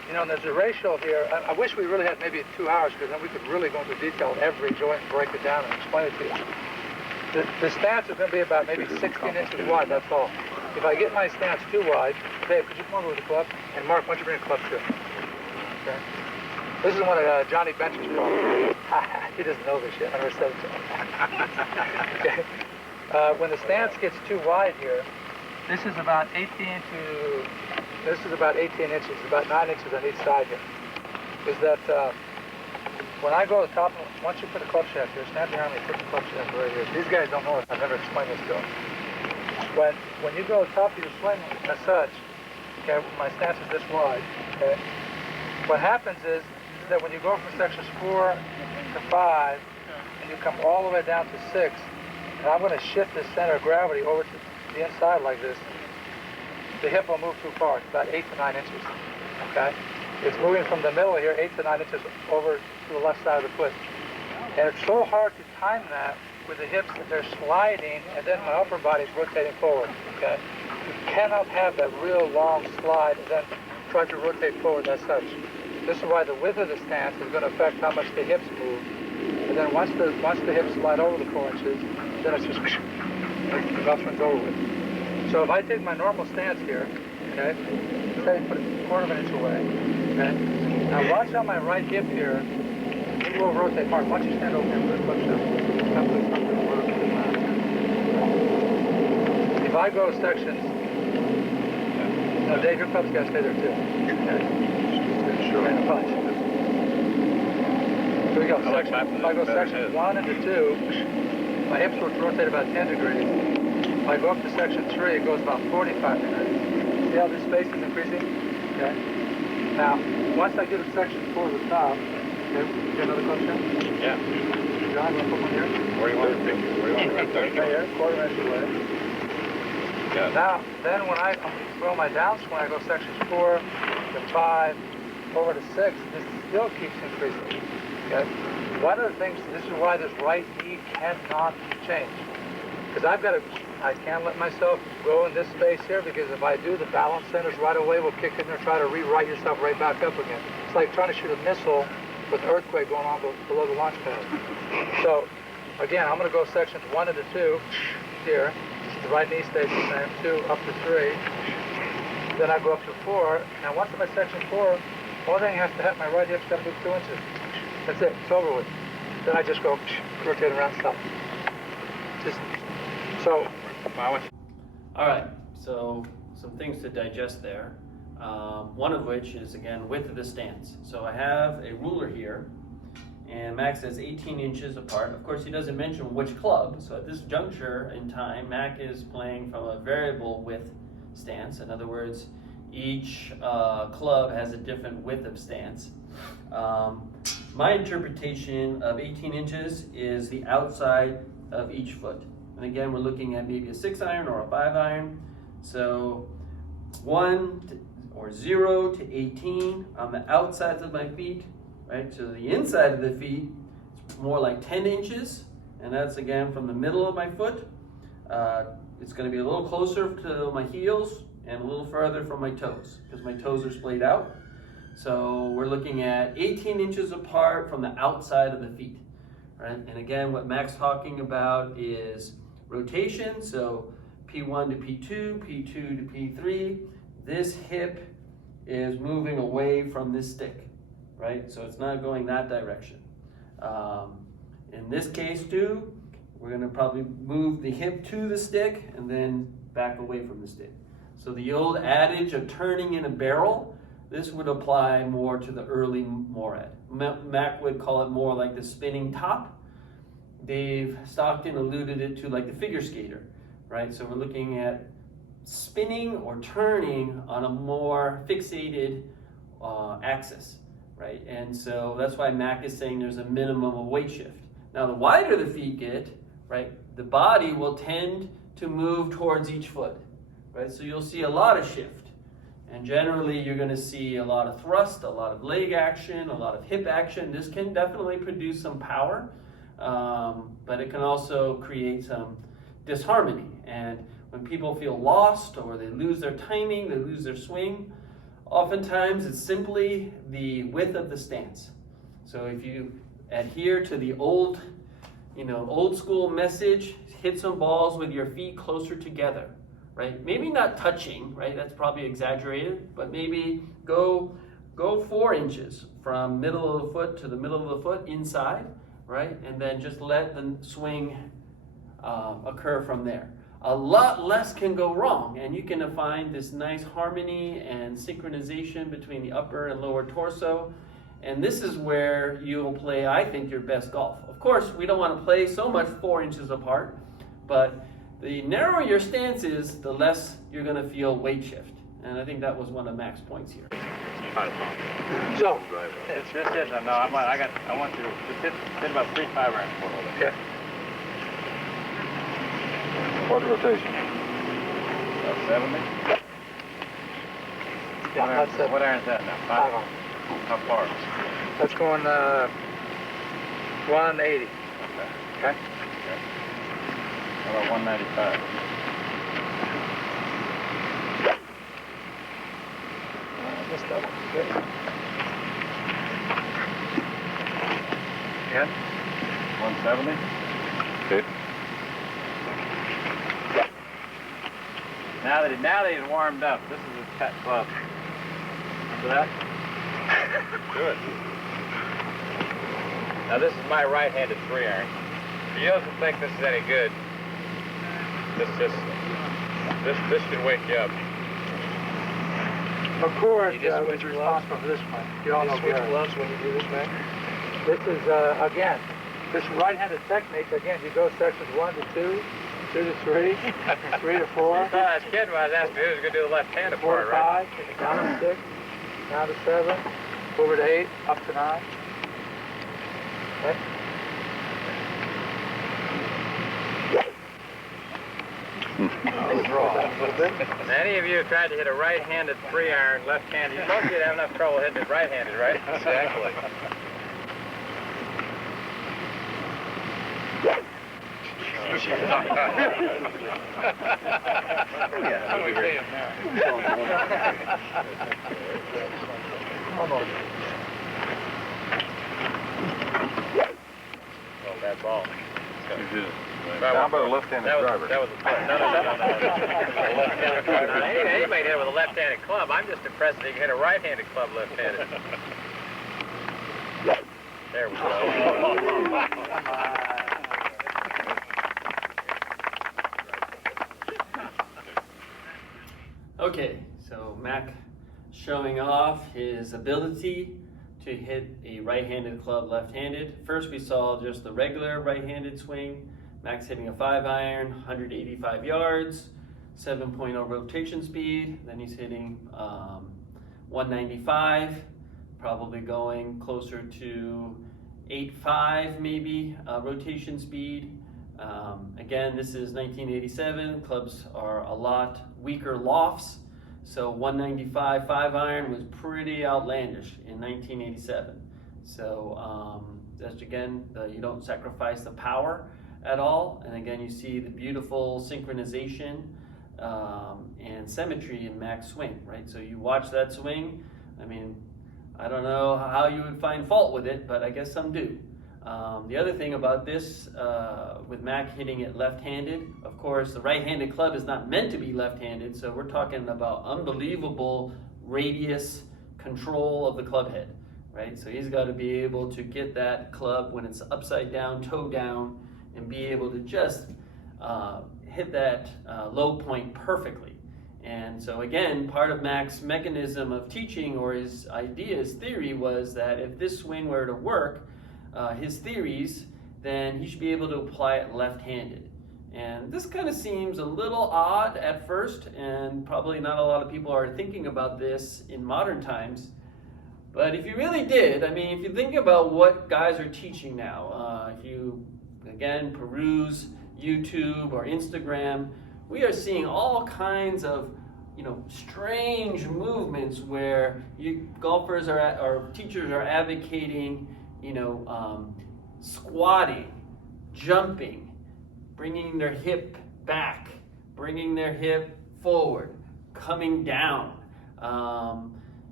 You know, and there's a ratio here. I wish we really had maybe 2 hours, because then we could really go into detail of every joint and break it down and explain it to you. The stance is going to be about maybe 16 inches wide, that's all. If I get my stance too wide, Dave, could you come over with the club? And Mark, why don't you bring a club too? Okay. This is one of Johnny Bench's clubs. He doesn't know this yet. I never said it to him. Okay. When the stance gets too wide here, this is about 18 inches, about 9 inches on each side here. Is that when I go to the top, once you put a club shaft here, stand behind me, put the club shaft right here. These guys don't know it. I've never explained this to them. When you go to the top of your swing as such, okay, my stance is this wide, okay? What happens is that when you go from sections 4 to 5, and you come all the way down to 6, and I'm going to shift the center of gravity over to the inside like this, the hip will move too far. It's about 8 to 9 inches, okay? It's moving from the middle here, 8 to 9 inches over to the left side of the foot. And it's so hard to time that with the hips that they're sliding, and then my upper body's rotating forward, okay? You cannot have that real long slide and then try to rotate forward as such. This is why the width of the stance is going to affect how much the hips move. And then once the hips slide over the 4 inches, then it's just the golf swing's over with. So if I take my normal stance here, okay, say put it a quarter of an inch away, okay. Now watch on my right hip here, it will rotate. Mark, why don't you stand over here for a club shot? If I go sections, no, Dave, your club's got to stay there too. Okay. Sure. And a punch. Here we go. If I go sections 1 and 2, my hips will rotate about 10 degrees. If I go up to section 3, it goes about 45 degrees. See how this space is increasing? Okay. Now, once I get to section 4 at the top, okay, get another club shot? Yeah. John, want to put one here? Where do you want to pick? Where do you want to Right here, quarter inch away. Yeah. Now, then when I throw my downswing, I go sections 4 to 5, over to 6, this still keeps increasing. Okay? One of the things, this is why this right knee cannot be changed. Because I can't let myself go in this space here, because if I do, the balance centers right away will kick in there, try to rewrite yourself right back up again. It's like trying to shoot a missile with an earthquake going on below the launch pad. So, again, I'm going to go sections 1 and 2 here. The right knee stays the same, 2 up to 3. Then I go up to 4. Now once I'm at section 4, only thing has to happen, my right hip's got to move 2 inches. That's it, it's over with. Then I just go rotate around, stop. Just so. All right, so some things to digest there. One of which is, again, width of the stance. So I have a ruler here, and Mac says 18 inches apart. Of course, he doesn't mention which club, so at this juncture in time, Mac is playing from a variable width stance. In other words, each club has a different width of stance. My interpretation of 18 inches is the outside of each foot. And again, we're looking at maybe a 6-iron or a 5-iron. So 0 to 18 on the outsides of my feet, right? So the inside of the feet is more like 10 inches, and that's again from the middle of my foot. It's going to be a little closer to my heels and a little further from my toes, because my toes are splayed out. So we're looking at 18 inches apart from the outside of the feet, right? And again, what Mac's talking about is rotation. So P1 to P2, P2 to P3. This hip is moving away from this stick, right? So it's not going that direction. In this case too, we're gonna probably move the hip to the stick and then back away from the stick. So the old adage of turning in a barrel, this would apply more to the early Morad. Mac would call it more like the spinning top. Dave Stockton alluded it to like the figure skater, right? So we're looking at spinning or turning on a more fixated axis, right? And so that's why Mac is saying there's a minimum of weight shift. Now, the wider the feet get, right, the body will tend to move towards each foot, right? So you'll see a lot of shift. And generally, you're going to see a lot of thrust, a lot of leg action, a lot of hip action. This can definitely produce some power, but it can also create some disharmony. And when people feel lost or they lose their timing, they lose their swing, Oftentimes it's simply the width of the stance. So if you adhere to the old school message, hit some balls with your feet closer together, right? Maybe not touching, right? That's probably exaggerated, but maybe go 4 inches from middle of the foot to the middle of the foot inside, right? And then just let the swing occur from there. A lot less can go wrong, and you can find this nice harmony and synchronization between the upper and lower torso. And this is where you'll play, I think, your best golf. Of course, we don't want to play so much 4 inches apart, but the narrower your stance is, the less you're going to feel weight shift. And I think that was one of Mac's points here. So, It's just it. No, I want you to just hit about 3 5-iron for a little bit. okay. What rotation? About 70. Yeah, that's it. What iron's that now? 5 on. How far? That's going 180. Okay. How about 195? Missed that one. Good. Again? 170? Okay. Now that he's warmed up, this is his pet club. Remember that? Good. Now this is my right-handed 3-iron. If he doesn't think this is any good, this should wake you up. Of course, You just who's switch responsible for this one? You all know switch Gary. gloves when you do this, man. This is, again, this right-handed technique, again, you go sections 1 to 2, 2 to 3, 3 to 4, I was kidding when I was asking who was going to do the left-handed 4 part, to right? 5, down to 6, down to 7, over to 8, up to 9. Okay. Any of you have tried to hit a right-handed 3-iron left-handed, most of you have enough trouble hitting it right-handed, right? Exactly. Well, that's all. How about a left-handed driver? That was a play. No. Left-handed driver. Anybody hit it with a left-handed club. I'm just impressed that you can hit a right-handed club left-handed. There we go. Okay, so Mac showing off his ability to hit a right-handed club left-handed. First we saw just the regular right-handed swing. Mac's hitting a 5-iron, 185 yards, 7.0 rotation speed. Then he's hitting 195, probably going closer to 8.5 maybe rotation speed. Again, this is 1987. Clubs are a lot weaker lofts. So 195 5-iron was pretty outlandish in 1987. So that's again, you don't sacrifice the power at all. And again, you see the beautiful synchronization and symmetry in Mac's swing, right? So you watch that swing. I mean, I don't know how you would find fault with it, but I guess some do. The other thing about this, with Mac hitting it left-handed, of course, the right-handed club is not meant to be left-handed, so we're talking about unbelievable radius control of the club head, right? So he's got to be able to get that club when it's upside down, toe down, and be able to just hit that low point perfectly. And so again, part of Mac's mechanism of teaching, or his idea, his theory, was that if this swing were to work, his theories, then he should be able to apply it left-handed. And this kind of seems a little odd at first, and probably not a lot of people are thinking about this in modern times. But if you really did, I mean, if you think about what guys are teaching now, if you, again, peruse YouTube or Instagram, we are seeing all kinds of, strange movements where golfers or teachers are advocating, squatting, jumping, bringing their hip back, bringing their hip forward, coming down,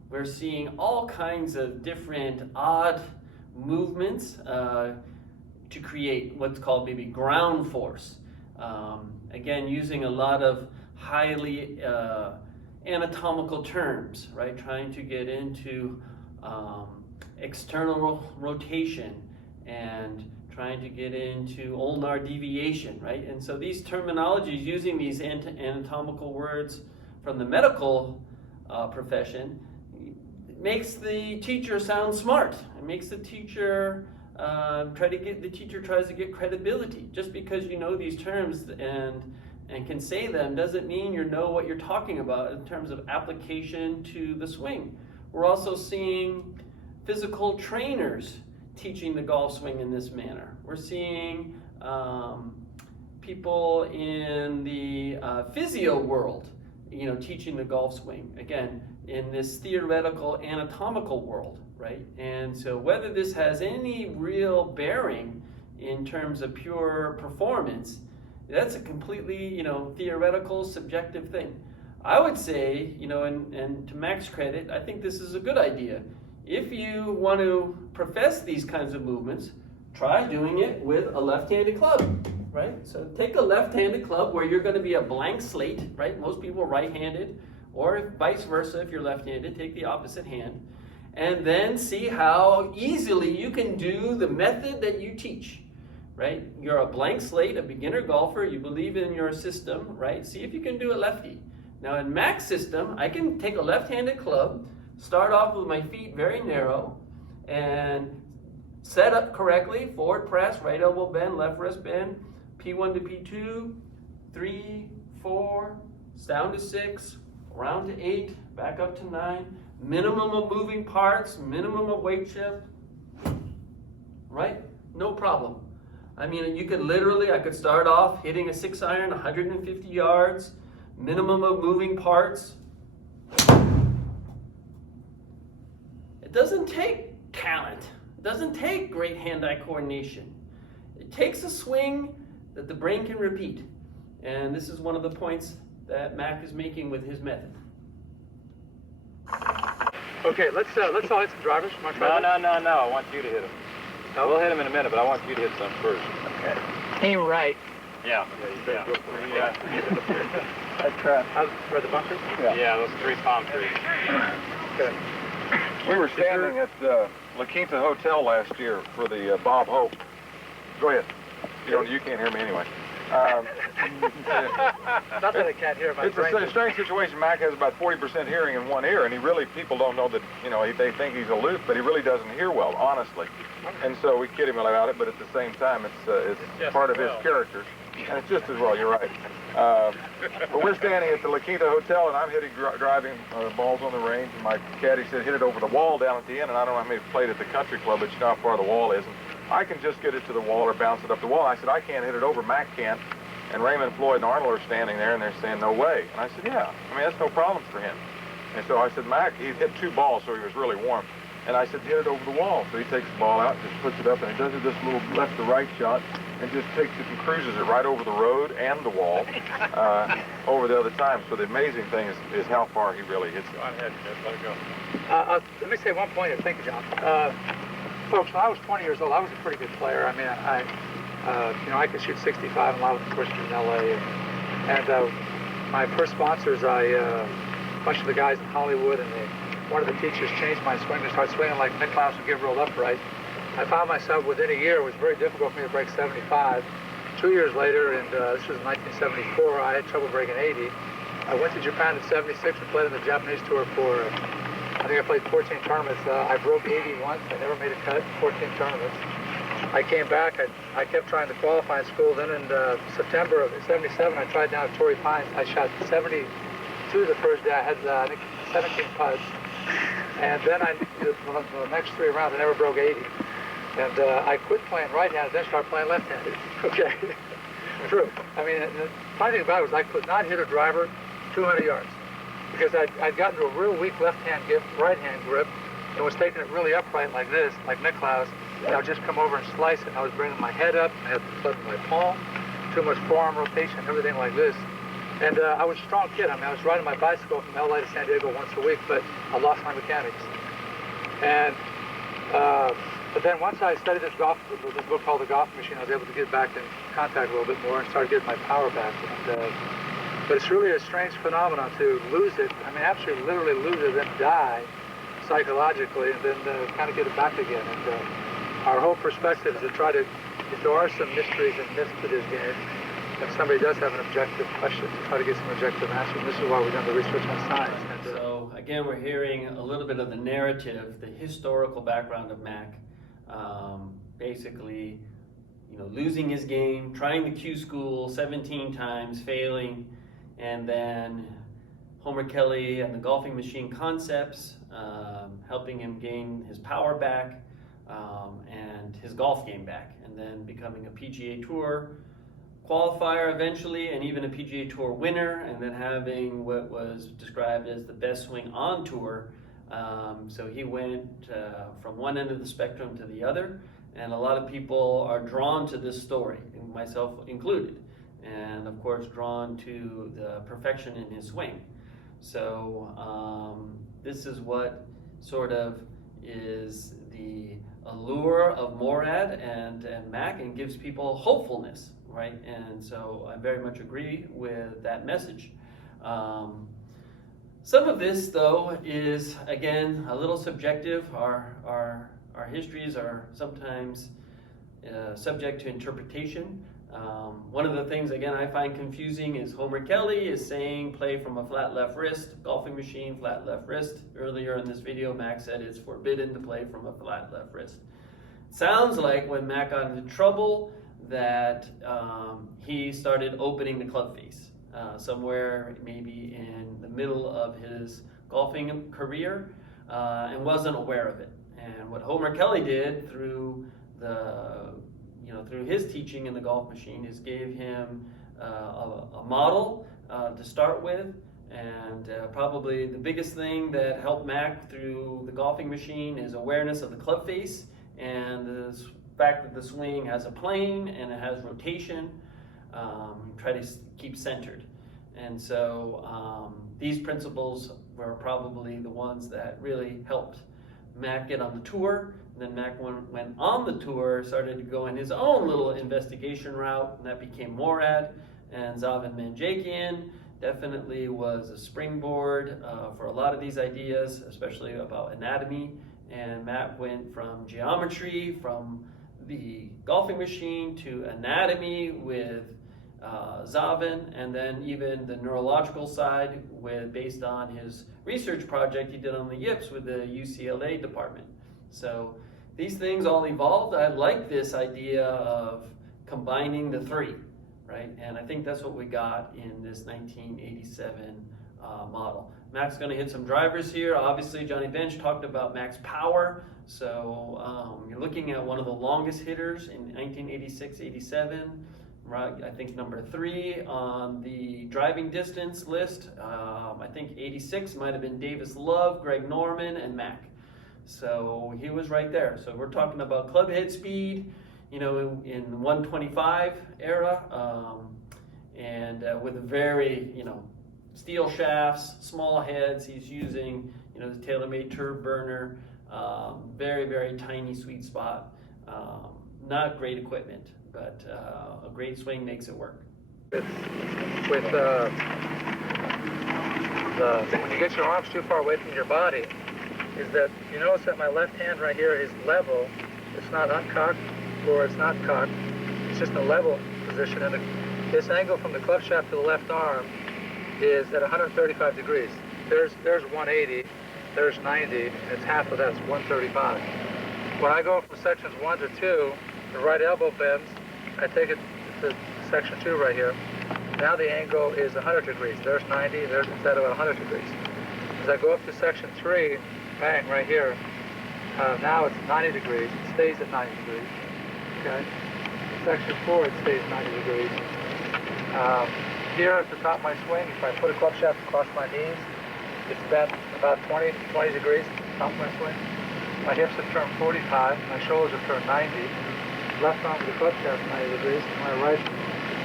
we're seeing all kinds of different odd movements to create what's called maybe ground force. Again, using a lot of highly anatomical terms, right? Trying to get into external rotation and trying to get into ulnar deviation, right? And so these terminologies, using these anatomical words from the medical profession, makes the teacher sound smart. It makes the teacher the teacher tries to get credibility. Just because you know these terms and can say them doesn't mean you know what you're talking about in terms of application to the swing. We're also seeing physical trainers teaching the golf swing in this manner. We're seeing people in the physio world, teaching the golf swing. Again, in this theoretical anatomical world, right? And so whether this has any real bearing in terms of pure performance, that's a completely, theoretical, subjective thing. I would say, and to Mac's credit, I think this is a good idea. If you want to profess these kinds of movements, try doing it with a left-handed club, right? So take a left-handed club where you're going to be a blank slate, right? Most people are right-handed, or vice versa, if you're left-handed, take the opposite hand. And then see how easily you can do the method that you teach, right? You're a blank slate, a beginner golfer, you believe in your system, right? See if you can do it lefty. Now in Mac's system, I can take a left-handed club, start off with my feet very narrow, and set up correctly, forward press, right elbow bend, left wrist bend, P1 to P2, 3, 4, down to 6, around to 8, back up to 9, minimum of moving parts, minimum of weight shift, right? No problem. I mean, you could literally, I could start off hitting a 6-iron, 150 yards, minimum of moving parts. It doesn't take talent. It doesn't take great hand-eye coordination. It takes a swing that the brain can repeat. And this is one of the points that Mac is making with his method. Okay, let's all hit some drivers. No. I want you to hit him. No, we'll hit him in a minute, but I want you to hit some first. Okay. Aim right. Yeah. That's correct. For the bunkers? Yeah, those 3 palm trees. Good. We were standing at La Quinta Hotel last year for the Bob Hope. Go ahead. You can't hear me anyway. Not that I can't hear my brain. It's a strange situation. Mac has about 40% hearing in one ear, and people don't know that, they think he's aloof, but he really doesn't hear well, honestly. And so we kid him about it, but at the same time, it's part of his character. And it's just as well, you're right. But we're standing at the La Quinta Hotel, and I'm driving balls on the range, and my caddy said, hit it over the wall down at the end, and I don't know how many played at the country club, but you know how far the wall is. And I can just get it to the wall or bounce it up the wall. I said, I can't hit it over, Mac can't. And Raymond, Floyd, and Arnold are standing there, and they're saying, no way. And I said, yeah, that's no problem for him. And so I said, Mac, he hit 2 balls, so he was really warm. And I said, hit it over the wall. So he takes the ball out, just puts it up, and he does this little left to right shot, and just takes it and cruises it right over the road and the wall over the other time. So the amazing thing is how far he really hits it. Go ahead, let it go. Let me say one point here. Thank you, John. Folks, when I was 20 years old, I was a pretty good player. I mean, I could shoot 65 and a lot of the courses in LA. And my first sponsors, a bunch of the guys in Hollywood, and one of the teachers changed my swing to start swinging like Nicklaus and give rolled upright. I found myself within a year, it was very difficult for me to break 75. 2 years later, and this was 1974, I had trouble breaking 80. I went to Japan in 76 and played on the Japanese tour for, I think I played 14 tournaments. I broke 80 once. I never made a cut, 14 tournaments. I came back. I kept trying to qualify in school. Then in September of 77, I tried down at Torrey Pines. I shot 72 the first day. I had, I think, 17 putts. And then the next 3 rounds, I never broke 80. And I quit playing right-handed, then started playing left-handed. Okay. True. I mean, the funny thing about it was I could not hit a driver 200 yards because I'd gotten to a real weak left-hand grip, right-hand grip, and was taking it really upright like this, like Nicklaus, and I would just come over and slice it. And I was bringing my head up, I had the club in my palm, too much forearm rotation, everything like this. And I was a strong kid. I mean, I was riding my bicycle from LA to San Diego once a week, but I lost my mechanics. And but then once I studied this book called The Golf Machine, I was able to get back in contact a little bit more and started getting my power back. And, but it's really a strange phenomenon to lose it. I mean, absolutely, literally lose it, then die psychologically, and then kind of get it back again. And our whole perspective is to try to, if there are some mysteries and myths to this game, if somebody does have an objective question, to try to get some objective answers. And this is why we've done the research on science. And, so again, we're hearing a little bit of the narrative, the historical background of Mac. Basically, you know, losing his game, trying the Q school 17 times, failing, and then Homer Kelly and the golfing machine concepts, helping him gain his power back and his golf game back, and then becoming a PGA Tour qualifier eventually, and even a PGA Tour winner, and then having what was described as the best swing on tour. So he went from one end of the spectrum to the other, and a lot of people are drawn to this story, myself included, and of course drawn to the perfection in his swing. So this is what sort of is the allure of Morad and Mac, and gives people hopefulness, right? And so I very much agree with that message. Some of this, though, is, again, a little subjective. Our histories are sometimes subject to interpretation. One of the things, again, I find confusing is Homer Kelly is saying play from a flat left wrist, golfing machine, flat left wrist. Earlier in this video, Mac said it's forbidden to play from a flat left wrist. Sounds like when Mac got into trouble that he started opening the club face. Somewhere maybe in the middle of his golfing career, and wasn't aware of it. And what Homer Kelly did through through his teaching in the golf machine is gave him a model to start with, and probably the biggest thing that helped Mac through the golfing machine is awareness of the club face and the fact that the swing has a plane and it has rotation. Try to keep centered. And so these principles were probably the ones that really helped Mac get on the tour. And then Mac went on the tour, started to go in his own little investigation route, and that became Morad. And Zavin Manjakian definitely was a springboard for a lot of these ideas, especially about anatomy. And Mac went from geometry, from the golfing machine, to anatomy with Zavin, and then even the neurological side based on his research project he did on the yips with the UCLA department. So these things all evolved. I like this idea of combining the three, right? And I think that's what we got in this 1987 model. Mac's going to hit some drivers here. Obviously, Johnny Bench talked about Mac's power. So you're looking at one of the longest hitters in 1986-87. Right, I think number 3 on the driving distance list. I think 86 might have been Davis Love, Greg Norman, and Mac. So he was right there. So we're talking about club head speed, you know, in the 125 era, and with a very, steel shafts, small heads. He's using, the TaylorMade turb burner, very, very tiny sweet spot. Not great equipment, but a great swing makes it work. When you get your arms too far away from your body, is that you notice that my left hand right here is level. It's not uncocked or it's not cocked. It's just a level position, and this angle from the club shaft to the left arm is at 135 degrees. There's 180, there's 90, and it's half of that's 135. When I go from sections 1 to 2, the right elbow bends. I take it to section 2 right here. Now the angle is 100 degrees. There's 90, there's instead of 100 degrees. As I go up to section 3, bang, right here, now it's 90 degrees. It stays at 90 degrees. Okay. Section 4, it stays 90 degrees. Here at the top of my swing, if I put a club shaft across my knees, it's bent about 20 degrees at the top of my swing. My hips have turned 45, my shoulders have turned 90. Left arm of the club shaft 90 degrees, my right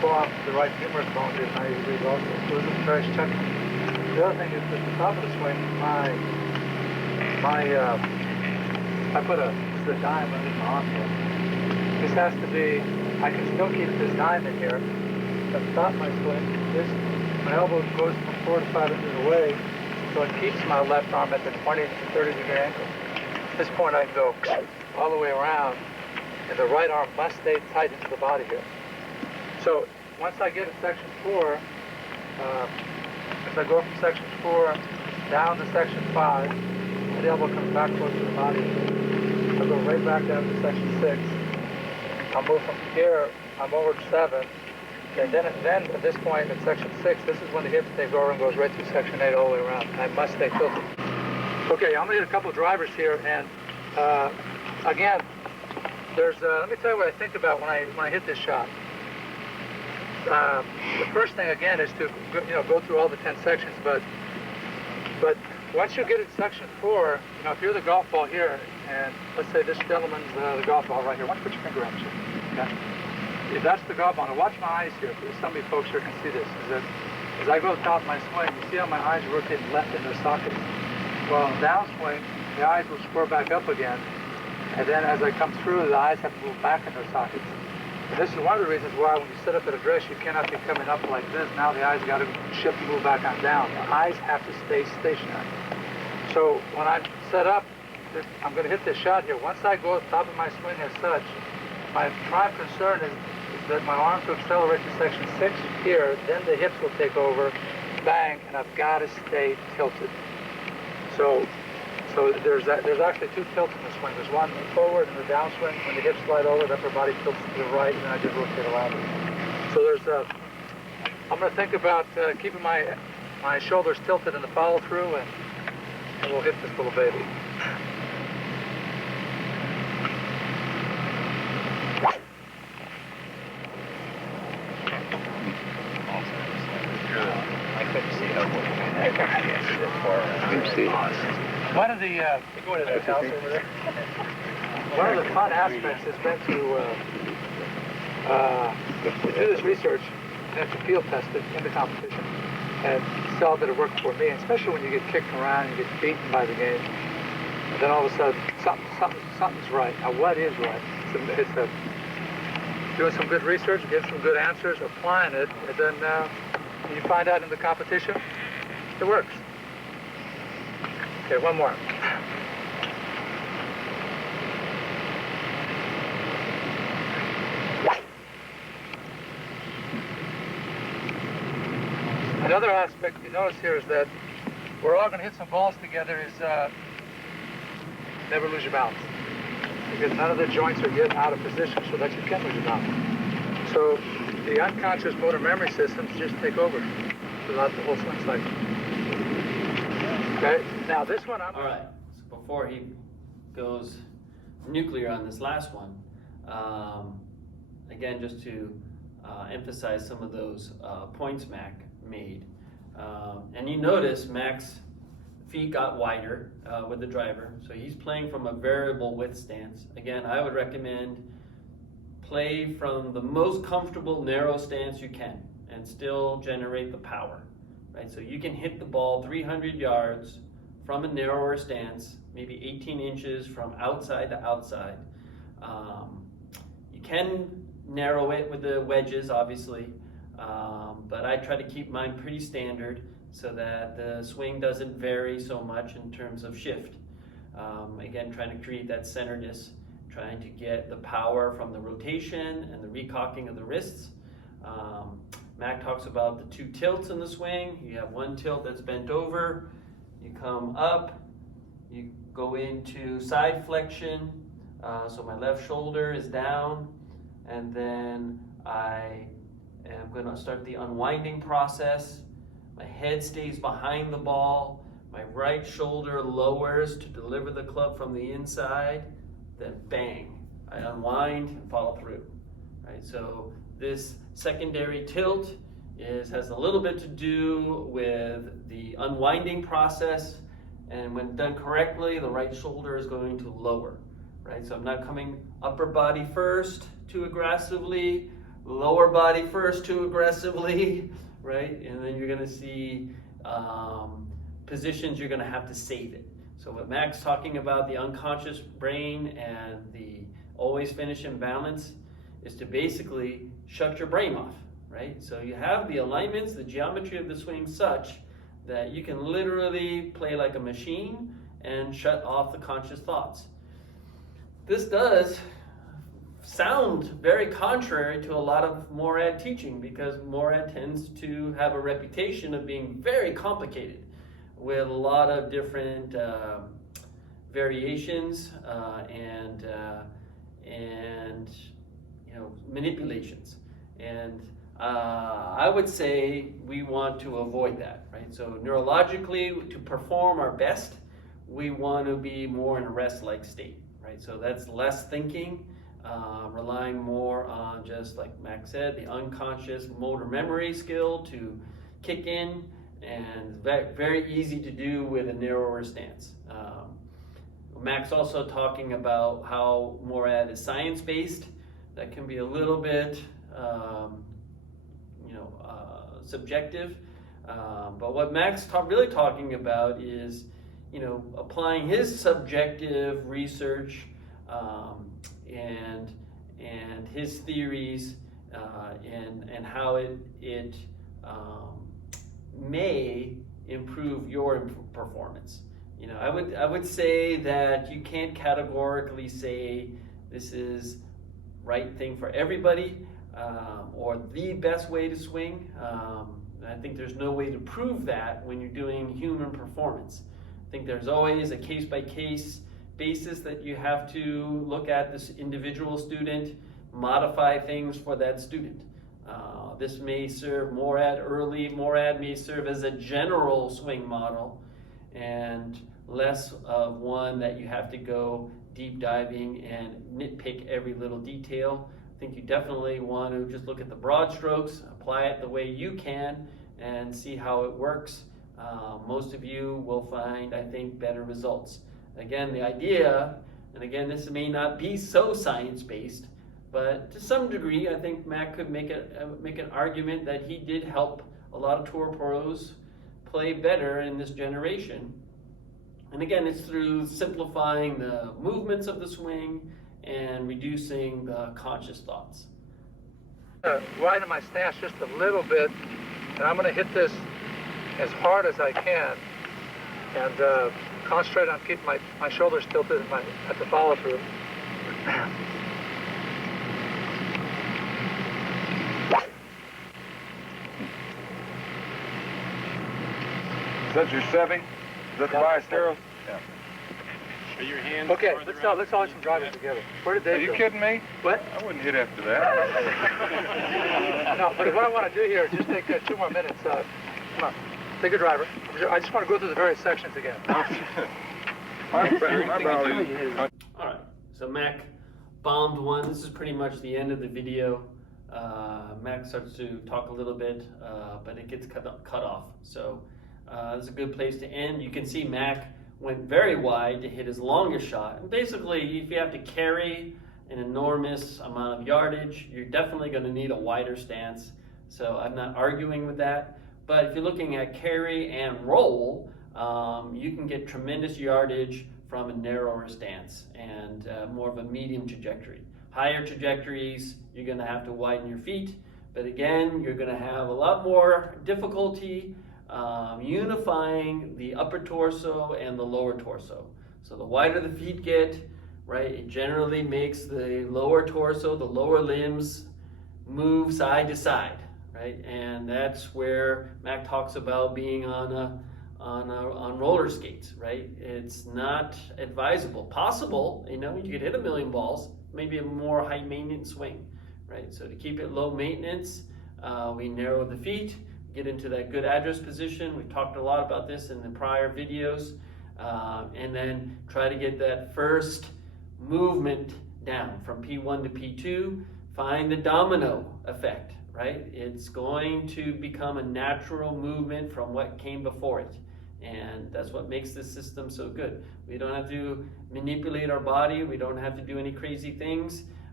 pull off the right humerus bone at 90 degrees also. So this is very checking. The other thing is at the top of the swing, I put this is a dime underneath my arm here. This has to be, I can still keep this dime in here. At the top of my swing, my elbow goes from 4 to 5 inches away, so it keeps my left arm at the 20 to 30 degree angle. At this point I can go all the way around, and the right arm must stay tight into the body here. So once I get to section 4, as I go from section 4 down to section 5, the elbow comes back close to the body. I'll go right back down to section 6. I'll move from here, I'm over to 7. And then at this point at section 6, this is when the hips take over and goes right through section 8 all the way around. I must stay tilted. Okay, I'm gonna hit a couple of drivers here, and again, let me tell you what I think about when I hit this shot. The first thing again is to go through all the 10 sections, but once you get to section 4, if you're the golf ball here, and let's say this gentleman's the golf ball right here. Why don't you put your finger on it? Okay. If that's the golf ball, now watch my eyes here, because some of you folks here can see this. Is that as I go top of my swing, you see how my eyes rotate left in their sockets. Well, in downswing, the eyes will square back up again, and then as I come through, the eyes have to move back in their sockets. And this is one of the reasons why when you sit up at a dress, you cannot be coming up like this. Now the eyes got to shift and move back on down. The eyes have to stay stationary. So when I'm set up, I'm going to hit this shot here. Once I go at the top of my swing as such, my prime concern is that my arms will accelerate to section 6 here, then the hips will take over, bang, and I've got to stay tilted. So there's actually 2 tilts in the swing. There's one forward in the downswing. When the hips slide over, the upper body tilts to the right, and then I just rotate around it. So I'm going to think about keeping my shoulders tilted in the follow through, and we'll hit this little baby. I couldn't see how One of the one of the fun aspects has been to do this research and to field test it in the competition and sell that it worked for me, especially when you get kicked around and you get beaten by the game, and then all of a sudden something's right. Now what is right? It's doing some good research, getting some good answers, applying it, and then you find out in the competition it works. Okay, one more. Another aspect you notice here is that we're all going to hit some balls together is never lose your balance. Because none of the joints are getting out of position so that you can lose your balance. So the unconscious motor memory systems just take over throughout the whole swing cycle. Okay, now this one All right, so before he goes nuclear on this last one, again, just to emphasize some of those points Mac made. And you notice Mac's feet got wider with the driver, so he's playing from a variable width stance. Again, I would recommend play from the most comfortable narrow stance you can and still generate the power, right? So you can hit the ball 300 yards from a narrower stance, maybe 18 inches from outside to outside. You can narrow it with the wedges, obviously, but I try to keep mine pretty standard so that the swing doesn't vary so much in terms of shift. Again, trying to create that centeredness, trying to get the power from the rotation and the recocking of the wrists. Mac talks about the 2 tilts in the swing. You have one tilt that's bent over, you come up, you go into side flexion, so my left shoulder is down, and then I am going to start the unwinding process. My head stays behind the ball, my right shoulder lowers to deliver the club from the inside, then bang, I unwind and follow through. Right? So this secondary tilt has a little bit to do with the unwinding process, and when done correctly, the right shoulder is going to lower. Right? So I'm not coming upper body first too aggressively, lower body first too aggressively, right? And then you're going to see positions you're going to have to save it. So what Mac's talking about, the unconscious brain and the always finish in balance, is to basically shut your brain off, right? So you have the alignments, the geometry of the swing such that you can literally play like a machine and shut off the conscious thoughts. This does sound very contrary to a lot of Morad teaching, because Morad tends to have a reputation of being very complicated with a lot of different variations and manipulations. And I would say we want to avoid that, right? So neurologically, to perform our best, we want to be more in a rest-like state, right? So that's less thinking, relying more on, just like Mac said, the unconscious motor memory skill to kick in, and very easy to do with a narrower stance. Mac's also talking about how Morad is science-based. That can be a little bit subjective, but what Mac's really talking about is applying his subjective research and his theories and how it may improve your performance. I would say that you can't categorically say this is right thing for everybody or the best way to swing. I think there's no way to prove that when you're doing human performance. I think there's always a case-by-case basis that you have to look at this individual student, modify things for that student. This may serve Morad early. Morad may serve as a general swing model and less of one that you have to go deep diving and nitpick every little detail. I think you definitely want to just look at the broad strokes, apply it the way you can, and see how it works. Most of you will find, I think, better results. Again, the idea, and again, this may not be so science-based, but to some degree, I think Mac could make an argument that he did help a lot of tour pros play better in this generation. And again, it's through simplifying the movements of the swing and reducing the conscious thoughts. Widen my stance just a little bit, and I'm going to hit this as hard as I can, and concentrate on keeping my shoulders tilted at the follow-through. Is that your 7? Is that the biostero? Yeah. Are your hands? Okay, let's all some driving together. Where did Dave Are you go? kidding me? What? I wouldn't hit after that. No, but what I want to do here is just take 2 more minutes. Come on, take a driver. I just want to go through the various sections again. My body. All right, so Mac bombed one. This is pretty much the end of the video. Mac starts to talk a little bit, but it gets cut off. So this is a good place to end. You can see Mac went very wide to hit his longest shot. And basically, if you have to carry an enormous amount of yardage, you're definitely going to need a wider stance. So I'm not arguing with that. But if you're looking at carry and roll, you can get tremendous yardage from a narrower stance and more of a medium trajectory. Higher trajectories, you're going to have to widen your feet. But again, you're going to have a lot more difficulty unifying the upper torso and the lower torso. So the wider the feet get, right, it generally makes the lower torso, the lower limbs move side to side, right? And that's where Mac talks about being on roller skates, right? It's not advisable. Possible, you could hit a million balls, maybe a more high maintenance swing, right? So to keep it low maintenance, we narrow the feet, get into that good address position. We've talked a lot about this in the prior videos, and then try to get that first movement down from P1 to P2. Find the domino effect, right? It's going to become a natural movement from what came before it. And that's what makes this system so good. We don't have to manipulate our body. We don't have to do any crazy things.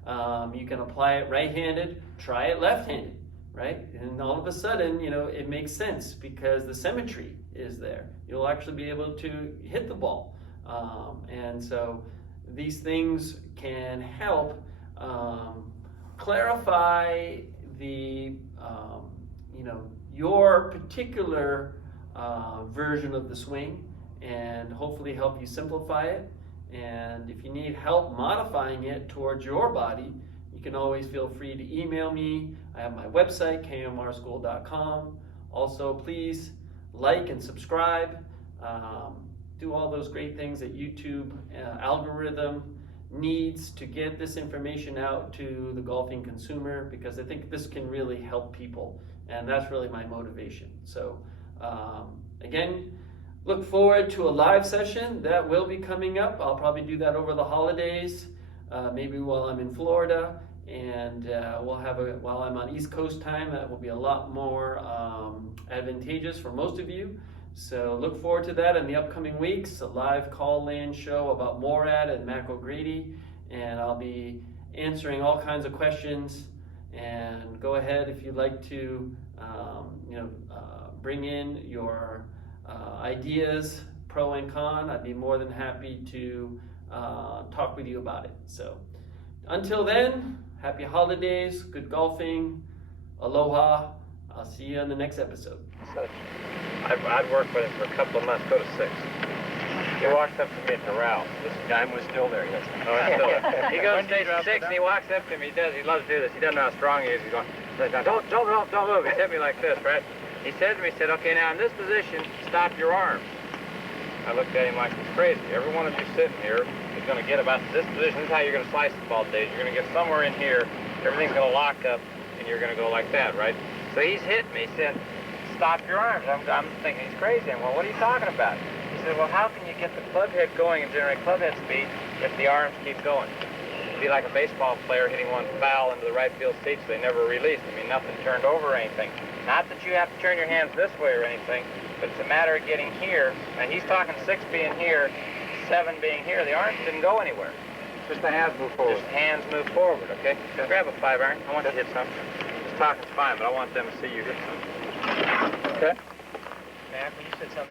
You can apply it right-handed, try it left-handed, right? And all of a sudden, you know, it makes sense because the symmetry is there. You'll actually be able to hit the ball. And so these things can help clarify the, you know, your particular version of the swing, and hopefully help you simplify it. And if you need help modifying it towards your body, you can always feel free to email me. I have my website, kmrschool.com. Also, please like and subscribe. Do all those great things that YouTube algorithm needs to get this information out to the golfing consumer, because I think this can really help people, and that's really my motivation. So again, look forward to a live session that will be coming up. I'll probably do that over the holidays, maybe while I'm in Florida, and we'll have while I'm on East Coast time, that will be a lot more advantageous for most of you. So look forward to that in the upcoming weeks, a live call-in show about Morad and Mac O'Grady, and I'll be answering all kinds of questions. And go ahead if you'd like to bring in your ideas, pro and con. I'd be more than happy to talk with you about it. So until then, happy holidays, good golfing, aloha. I'll see you on the next episode. I'd worked with him for a couple of months, go to 6. He walks up to me at the Ralph. This guy was still there, yes. Oh, I'm still there. He goes to stage 6 and he walks up to me. He loves to do this. He doesn't know how strong he is. He's going, don't move. He hit me like this, right? He said to me, he said, okay, now in this position, stop your arms. I looked at him like he's crazy. Every one of you sitting here is going to get about this position. This is how you're going to slice the ball, Dave. You're going to get somewhere in here. Everything's going to lock up, and you're going to go like that, right? So he's hitting me. He said, stop your arms. I'm thinking he's crazy. I'm, well, what are you talking about? He said, well, how can you get the club head going and generate club head speed if the arms keep going? It'd be like a baseball player hitting one foul into the right field seats. They never released. I mean, nothing turned over or anything. Not that you have to turn your hands this way or anything, but it's a matter of getting here. And he's talking 6 being here, 7 being here. The arms didn't go anywhere. Just the hands move forward. Just hands move forward, okay? So grab a 5-iron. I want you to hit something. Just talking's fine, but I want them to see you hit something. Okay? Mac, when you said something.